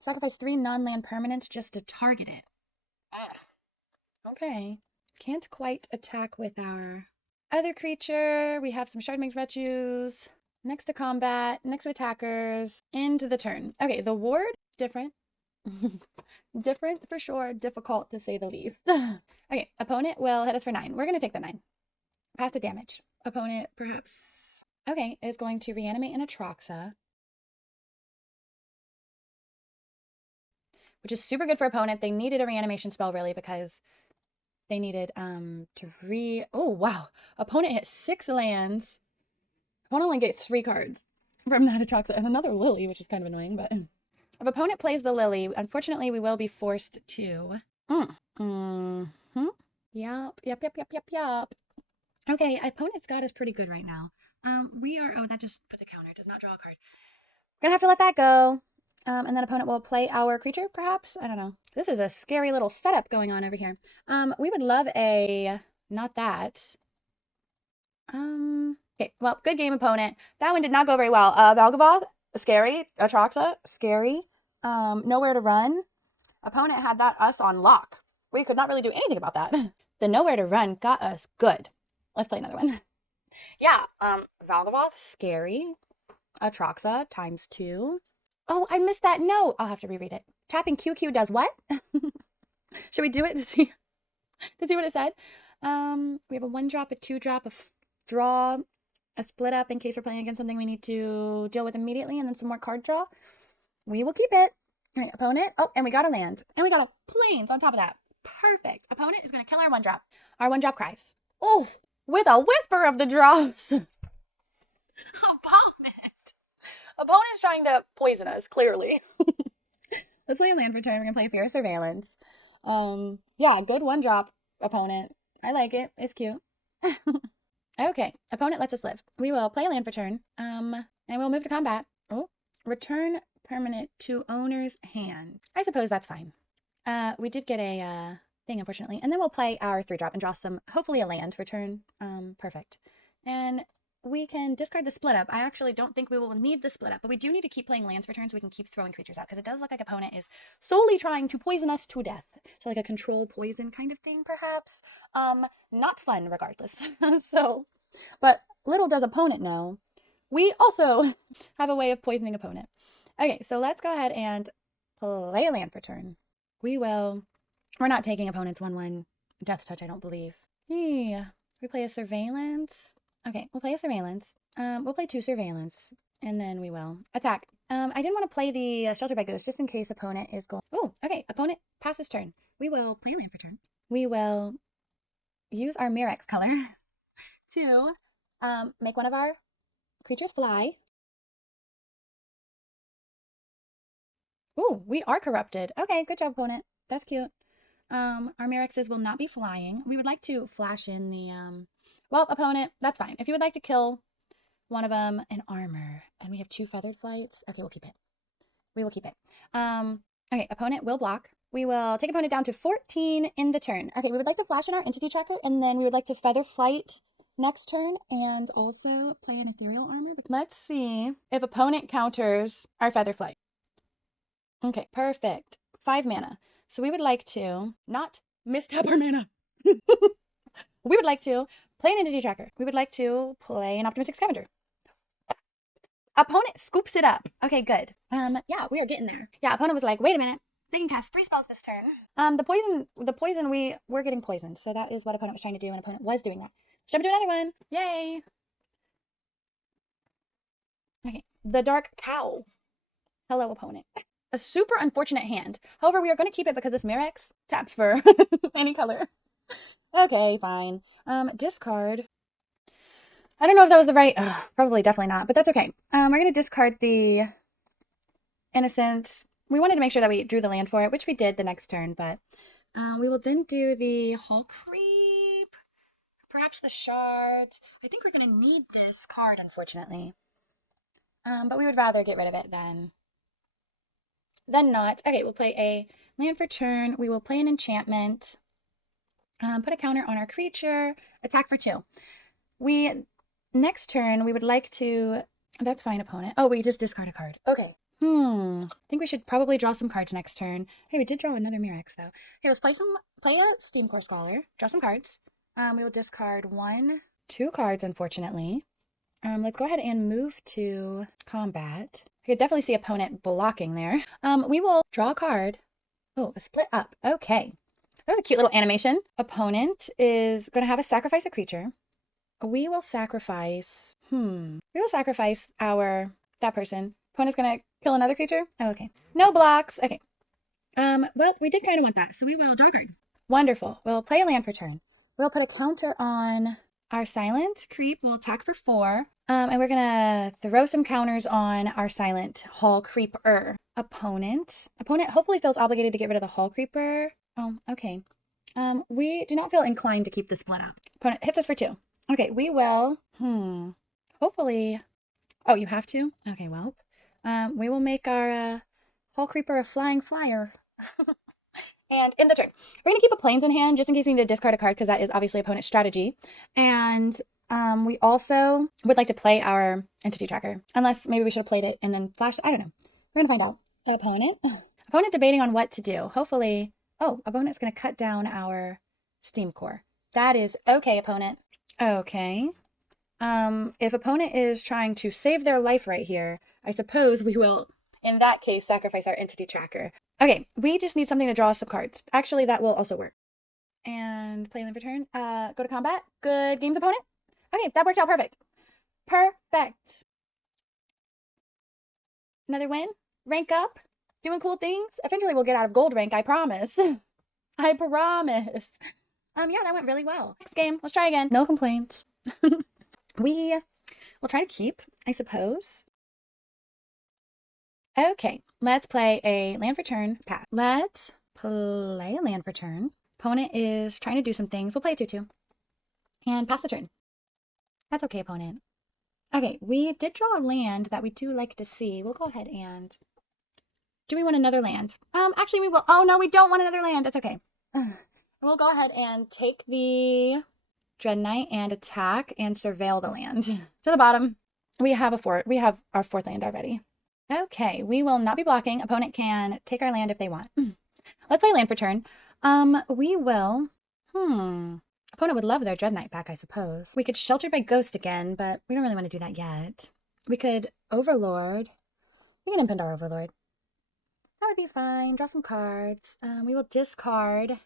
sacrifice 3 non-land permanents just to target it. Okay. Can't quite attack with our other creature. We have some Shardmage Retues. Next to combat, next to attackers, end the turn. Okay, the ward, different. Different for sure, difficult to say the least. Okay, opponent will hit us for 9. We're going to take the 9. Pass the damage. Opponent, perhaps, okay, is going to reanimate an Atraxa, which is super good for opponent. They needed a reanimation spell, really, because they needed oh, wow. Opponent hit 6 lands. Opponent only gets 3 cards from that Atraxa and another Lily, which is kind of annoying, but if opponent plays the Lily, unfortunately, we will be forced to. Yep. Okay, opponent's got us pretty good right now. We are, oh, that just put the counter, does not draw a card. We're gonna have to let that go. And then opponent will play our creature, perhaps? I don't know. This is a scary little setup going on over here. We would love a... Not that. Okay, well, good game, opponent. That one did not go very well. Valgavoth, scary. Atraxa, scary. Nowhere to run. Opponent had that us on lock. We could not really do anything about that. The nowhere to run got us good. Let's play another one. Yeah, Valgavoth, scary. Atraxa ×2. Oh, I missed that note. I'll have to reread it. Tapping QQ does what? Should we do it to see what it said? We have a 1-drop, a 2-drop, a draw, a split up in case we're playing against something we need to deal with immediately, and then some more card draw. We will keep it. All right, opponent. Oh, and we got a land. And we got a plains on top of that. Perfect. Opponent is going to kill our 1-drop. Our 1-drop cries. Oh, with a whisper of the drops. Opponent. Opponent's trying to poison us, clearly. Let's play a land for turn. We're going to play Fear Surveillance. Yeah, good 1-drop, opponent. I like it. It's cute. Okay, opponent lets us live. We will play a land for turn. And we'll move to combat. Oh, return permanent to owner's hand. I suppose that's fine. We did get a thing, unfortunately. And then we'll play our 3-drop and draw some, hopefully a land for turn. Perfect. And we can discard the split up. I actually don't think we will need the split up, but we do need to keep playing lands for turn so we can keep throwing creatures out, because it does look like opponent is solely trying to poison us to death. So like a control poison kind of thing, perhaps. Not fun regardless. So, but little does opponent know, we also have a way of poisoning opponent. Okay, so let's go ahead and play a land for turn. We're not taking opponent's 1/1 death touch, I don't believe. Yeah, we play a surveillance. Okay, we'll play a surveillance. We'll play 2 surveillance, and then we will attack. I didn't want to play the shelter by ghost just in case opponent is going. Oh, okay. Opponent passes turn. We will play a land for turn. We will use our Mirex color to make one of our creatures fly. Ooh, we are corrupted. Okay, good job, opponent. That's cute. Our Mirexes will not be flying. We would like to flash in the well, opponent, that's fine. If you would like to kill one of them in armor, and we have 2 feathered flights, okay, we'll keep it. We will keep it. Okay, opponent will block. We will take opponent down to 14 in the turn. Okay, we would like to flash in our entity tracker, and then we would like to feather flight next turn, and also play an ethereal armor. Let's see if opponent counters our feather flight. Okay, perfect. 5 mana. So we would like to not mistap our mana. We would like to play an entity tracker. We would like to play an optimistic scavenger. Opponent scoops it up. Okay, good. Yeah, we are getting there. Yeah, opponent was like, wait a minute. They can cast 3 spells this turn. The poison, we're getting poisoned. So that is what opponent was trying to do, and opponent was doing that. Let's jump into another one. Yay. Okay, the dark cow. Hello, opponent. A super unfortunate hand. However, we are going to keep it because this Mirex taps for any color. Okay, fine. Discard. I don't know if that was the right... probably definitely not, but that's okay. We're going to discard the Innocence. We wanted to make sure that we drew the land for it, which we did the next turn, but we will then do the Hall Creep. Perhaps the Shards. I think we're going to need this card, unfortunately. But we would rather get rid of it than not. Okay, we'll play a land for turn. We will play an enchantment. Put a counter on our creature. Attack for 2. Next turn, we would like to... That's fine, opponent. Oh, we just discard a card. Okay. I think we should probably draw some cards next turn. Hey, we did draw another Mirex, though. Here, let's play a Steamcore Scholar. Draw some cards. We will discard 2 cards, unfortunately. Let's go ahead and move to combat. I could definitely see opponent blocking there. We will draw a card. Oh, a split up. Okay. That was a cute little animation. Opponent is going to have us sacrifice a creature. We will sacrifice... We will sacrifice that person. Opponent's going to kill another creature? Oh, okay. No blocks. Okay. Well, we did kind of want that, so we will draw a card. Wonderful. We'll play a land for turn. We'll put a counter on our silent creep. We'll attack for 4. And we're going to throw some counters on our silent hall creeper. Opponent hopefully feels obligated to get rid of the hall creeper. Oh, okay. We do not feel inclined to keep the split up. Opponent hits us for 2. Okay, we will. Hopefully. Oh, you have to? Okay, well. We will make our Hall Creeper, a flying flyer. And in the turn, we're going to keep a plains in hand just in case we need to discard a card because that is obviously opponent's strategy. And we also would like to play our entity tracker. Unless maybe we should have played it and then flashed. I don't know. We're going to find out. Opponent. Opponent debating on what to do. Hopefully. Oh, opponent's going to cut down our steam core. That is okay, opponent. Okay. If opponent is trying to save their life right here, I suppose we will, in that case, sacrifice our entity tracker. Okay, we just need something to draw some cards. Actually, that will also work. And play land for turn. Go to combat. Good games, opponent. Okay, that worked out perfect. Perfect. Another win. Rank up. Doing cool things. Eventually we'll get out of gold rank, I promise. I promise. Yeah, that went really well. Next game. Let's try again. No complaints. We will try to keep, I suppose. Okay, let's play a land for turn path. Let's play a land for turn. Opponent is trying to do some things. We'll play a 2/2 and pass the turn. That's okay, opponent. Okay, we did draw a land that we do like to see. We'll go ahead and... Do we want another land? Actually, we will. Oh, no, we don't want another land. That's okay. We'll go ahead and take the Dread Knight and attack and surveil the land. To the bottom. We have our 4th land already. Okay, we will not be blocking. Opponent can take our land if they want. Let's play land for turn. We will... Opponent would love their Dread Knight back, I suppose. We could Shelter by Ghost again, but we don't really want to do that yet. We could Overlord. We can impind our Overlord. That would be fine. Draw some cards. We will discard.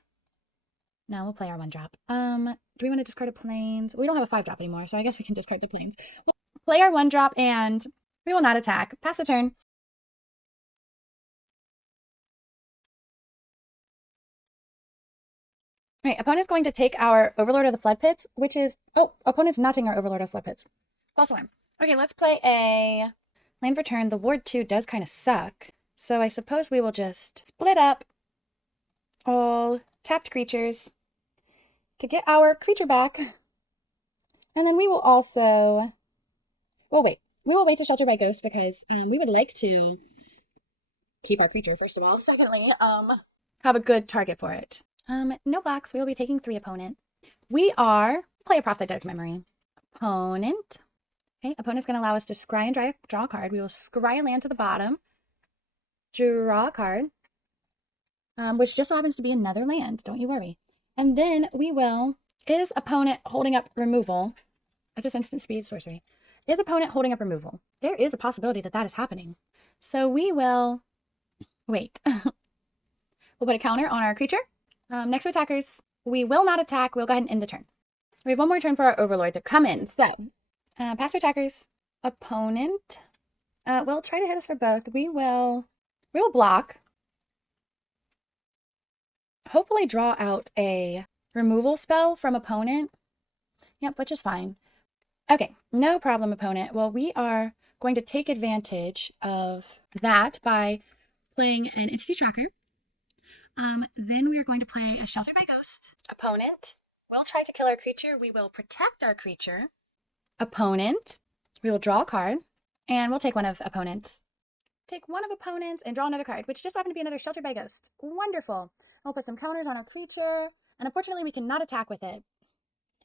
No, we'll play our 1-drop. Do we want to discard a plains? We don't have a 5-drop anymore, so I guess we can discard the plains. We'll play our 1-drop and we will not attack. Pass the turn. All right, opponent's going to take our Overlord of the Flood Pits, which is... Oh, opponent's not taking our Overlord of the Flood Pits. False alarm. Okay, let's play a land for turn. The Ward 2 does kind of suck. So I suppose we will just split up all tapped creatures to get our creature back. And then we will also... We'll wait. We will wait to Shelter by Ghost because we would like to keep our creature, first of all. Secondly, have a good target for it. No blocks. We will be taking 3, opponent. We are... Play a Prophetic Memory. Opponent. Okay, opponent's going to allow us to scry and draw a card. We will scry a land to the bottom. Draw a card. Which just so happens to be another land. Don't you worry. And then we will... Is opponent holding up removal? As this instant speed sorcery. Is opponent holding up removal? There is a possibility that that is happening. So we will... Wait. We'll put a counter on our creature. Next to attackers, we will not attack. We'll go ahead and end the turn. We have 1 more turn for our Overlord to come in. So, pass to attackers. Opponent will try to hit us for both. We will block. Hopefully draw out a removal spell from opponent. Yep, which is fine. Okay, no problem, opponent. Well, we are going to take advantage of that by playing an entity tracker. Then we are going to play a Shelter by Ghost. Opponent will try to kill our creature. We will protect our creature. Opponent, we will draw a card, and we'll take one of opponents. Take one of opponents and draw another card, which just happened to be another Shelter by Ghost. Wonderful. We'll put some counters on our creature, and unfortunately we cannot attack with it.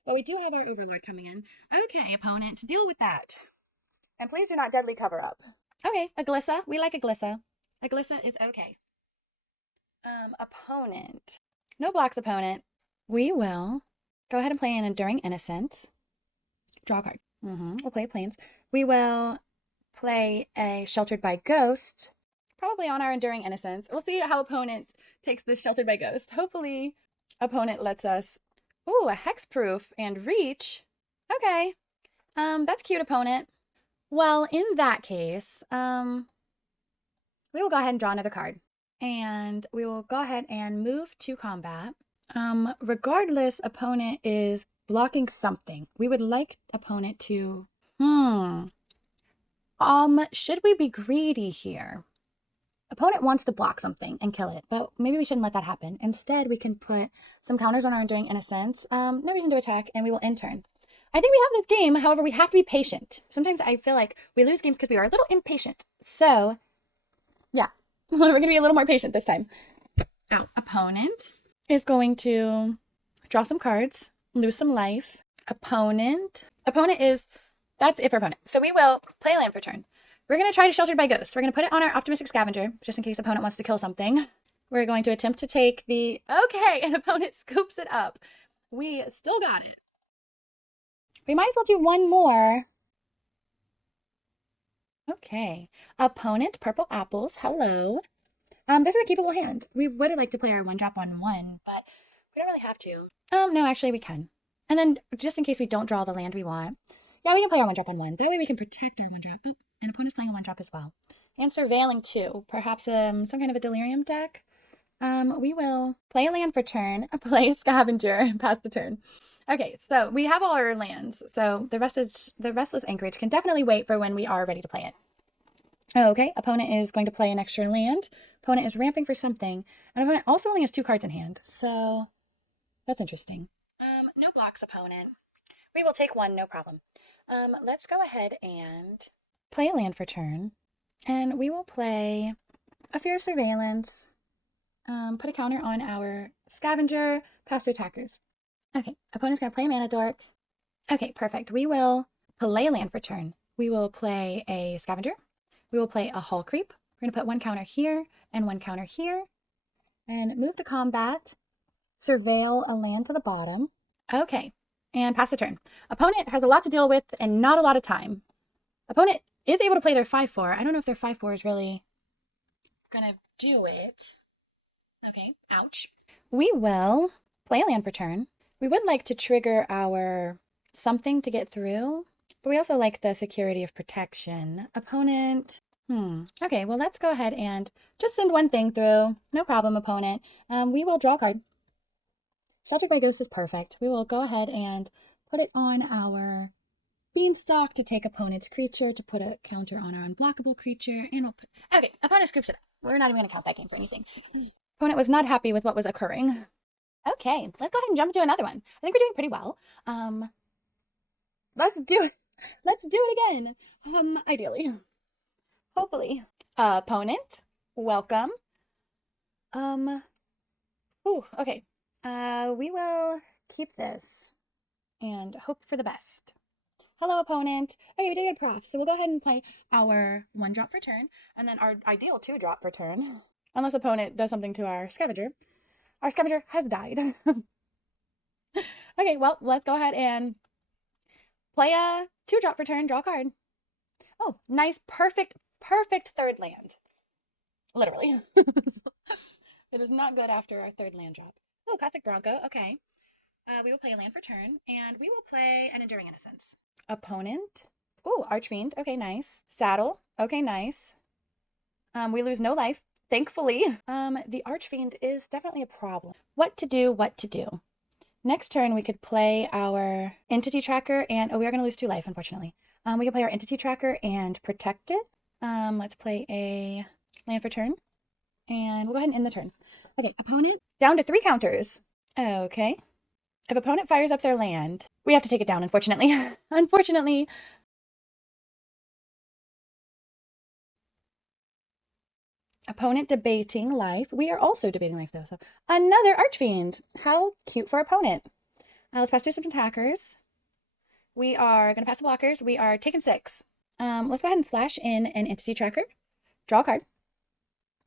But we do have our Overlord coming in. Okay, opponent, deal with that. And please do not deadly cover up. Okay, a Glissa. We like a Glissa. A Glissa is okay. Opponent. No blocks, opponent. We will go ahead and play an Enduring Innocence. Draw a card. We'll play plains. We will play a Sheltered by Ghost. Probably on our Enduring Innocence. We'll see how opponent takes this Sheltered by Ghost. Hopefully, opponent lets us... Ooh, a Hexproof and Reach. Okay. That's cute, opponent. Well, in that case, we will go ahead and draw another card. And we will go ahead and move to combat. Regardless, opponent is blocking something. We would like opponent to... should we be greedy here? Opponent wants to block something and kill it, but maybe we shouldn't let that happen. Instead, we can put some counters on our Enduring Innocence. No reason to attack, and we will end turn. I think we have this game, however, we have to be patient. Sometimes I feel like we lose games because we are a little impatient. So, yeah. We're going to be a little more patient this time. Oh, opponent is going to draw some cards, lose some life. Opponent is, that's it for opponent. So we will play land for turn. We're going to try to Sheltered by Ghosts. We're going to put it on our Optimistic Scavenger, just in case opponent wants to kill something. We're going to attempt to take the, okay, and opponent scoops it up. We still got it. We might as well do one more. Okay. Opponent, purple apples, hello. This is a keepable hand. We would have liked to play our 1-drop on 1, but we don't really have to. No, actually we can. And then just in case we don't draw the land we want, yeah, we can play our 1-drop on 1. That way we can protect our 1-drop. Oh, and opponent's playing a 1-drop as well. And surveilling too. Perhaps some kind of a delirium deck. We will play a land for turn, play a scavenger, and pass the turn. Okay, so we have all our lands. So the Restless Anchorage can definitely wait for when we are ready to play it. Okay, opponent is going to play an extra land. Opponent is ramping for something. And opponent also only has 2 cards in hand. So that's interesting. No blocks, opponent. We will take 1, no problem. Let's go ahead and play a land for turn. And we will play a Fear of Surveillance. Put a counter on our Scavenger, pass to attackers. Okay, opponent's going to play a Mana Dork. Okay, perfect. We will play a land for turn. We will play a Scavenger. We will play a Hull Creep. We're going to put 1 counter here and 1 counter here. And move to combat. Surveil a land to the bottom. Okay, and pass the turn. Opponent has a lot to deal with and not a lot of time. Opponent is able to play their 5-4. I don't know if their 5-4 is really going to do it. Okay, ouch. We will play a land per turn. We would like to trigger our something to get through, but we also like the security of protection. Opponent, okay, well, let's go ahead and just send 1 thing through. No problem, opponent. We will draw a card. Sheltered by Ghost is perfect. We will go ahead and put it on our Beanstalk to take opponent's creature, to put a counter on our unblockable creature, and we'll put... Okay, opponent scoops it up. We're not even going to count that game for anything. Opponent was not happy with what was occurring. Okay, let's go ahead and jump into another one. I think we're doing pretty well. Let's do it. Let's do it again. Ideally. Hopefully. Opponent, welcome. Okay. We will keep this and hope for the best. Hello, opponent. Okay, we did a prof, so we'll go ahead and play our 1-drop for turn, and then our ideal 2-drop for turn. Unless opponent does something to our Scavenger. Our Scavenger has died. Okay, well, let's go ahead and play a 2-drop for turn, draw a card. Oh, nice, perfect 3rd land. Literally. It is not good after our 3rd land drop. Oh, Classic Bronco, okay. We will play a land for turn, and we will play an Enduring Innocence. Opponent. Oh, Archfiend, okay, nice. Saddle, okay, nice. We lose no life, thankfully. The Archfiend is definitely a problem. What to do? Next turn, we could play our Entity Tracker, and we are going to lose 2 life, unfortunately. We can play our Entity Tracker and protect it. Let's play a land for turn, and we'll go ahead and end the turn. Okay, opponent, down to 3 counters. Okay. If opponent fires up their land, we have to take it down, unfortunately. Unfortunately. Opponent debating life. We are also debating life, though. So another Archfiend. How cute for opponent. Let's pass through some attackers. We are going to pass the blockers. We are taking 6. Let's go ahead and flash in an Entity Tracker. Draw a card.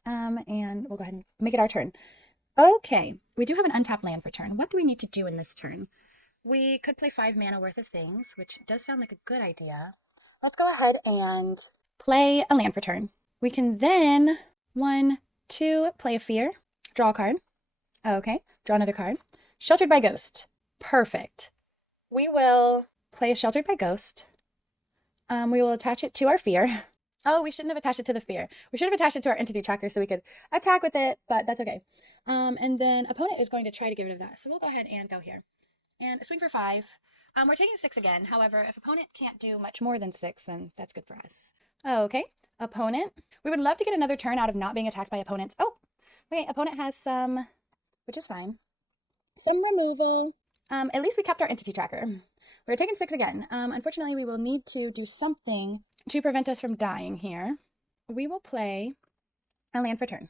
And we'll go ahead and make it our turn. Okay, we do have an untapped land for turn. What do we need to do in this turn? We could play 5 mana worth of things, which does sound like a good idea. Let's go ahead and play a land for turn. We can then 1, 2, play a Fear, draw a card. Okay, draw another card. Sheltered by Ghost. Perfect. We will play a Sheltered by Ghost. We will attach it to our Fear. Oh, we shouldn't have attached it to the Fear. We should have attached it to our Entity Tracker so we could attack with it, but that's okay. And then opponent is going to try to get rid of that. So we'll go ahead and go here. And swing for 5. We're taking 6 again. However, if opponent can't do much more than 6, then that's good for us. Okay, opponent. We would love to get another turn out of not being attacked by opponents. Oh, okay, opponent has some, which is fine. Some removal. At least we kept our Entity Tracker. We're taking 6 again. Unfortunately, we will need to do something to prevent us from dying here. We will play and land for turn.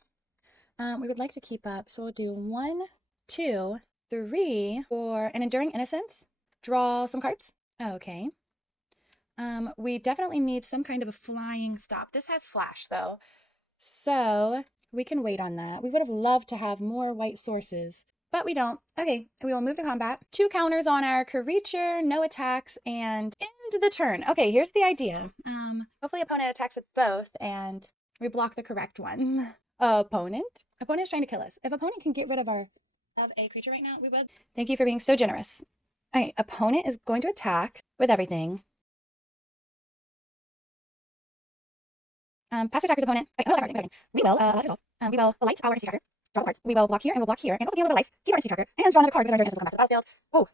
We would like to keep up, so we'll do 1, 2, 3 for an Enduring Innocence. Draw some cards. Okay. We definitely need some kind of a flying stop. This has flash though, so we can wait on that. We would have loved to have more white sources, but we don't. Okay, we will move to combat. 2 counters on our creature, no attacks, and end the turn. Okay, here's the idea. Hopefully opponent attacks with both, and we block the correct one. Opponent? Opponent is trying to kill us. If opponent can get rid of a creature right now, we would. Thank you for being so generous. Okay, opponent is going to attack with everything. Pass attack his opponent. Okay, we will we will light our sea tracker. Draw the cards. We will block here and we'll block here, and we'll gain a little life. Keep our sea tracker and draw another card because our Enchantments will come back to the battlefield. Oh,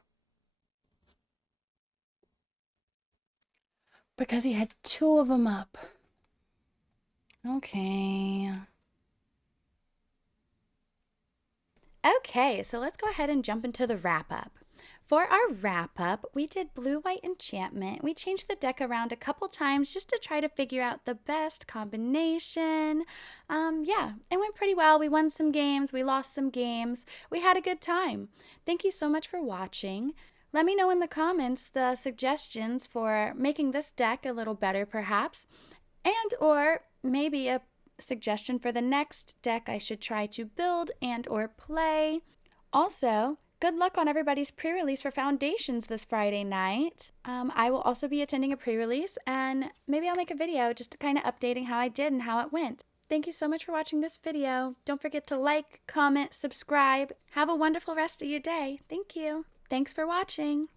because he had 2 of them up. Okay. Okay, so let's go ahead and jump into the wrap up. For our wrap up, we did blue-white enchantment. We changed the deck around a couple times just to try to figure out the best combination. Yeah, it went pretty well. We won some games, we lost some games. We had a good time. Thank you so much for watching. Let me know in the comments the suggestions for making this deck a little better perhaps, and or maybe a suggestion for the next deck I should try to build and or play. Also, good luck on everybody's pre-release for Foundations this Friday night. I will also be attending a pre-release, and maybe I'll make a video just kind of updating how I did and how it went. Thank you so much for watching this video. Don't forget to like, comment, subscribe. Have a wonderful rest of your day. Thank you. Thanks for watching.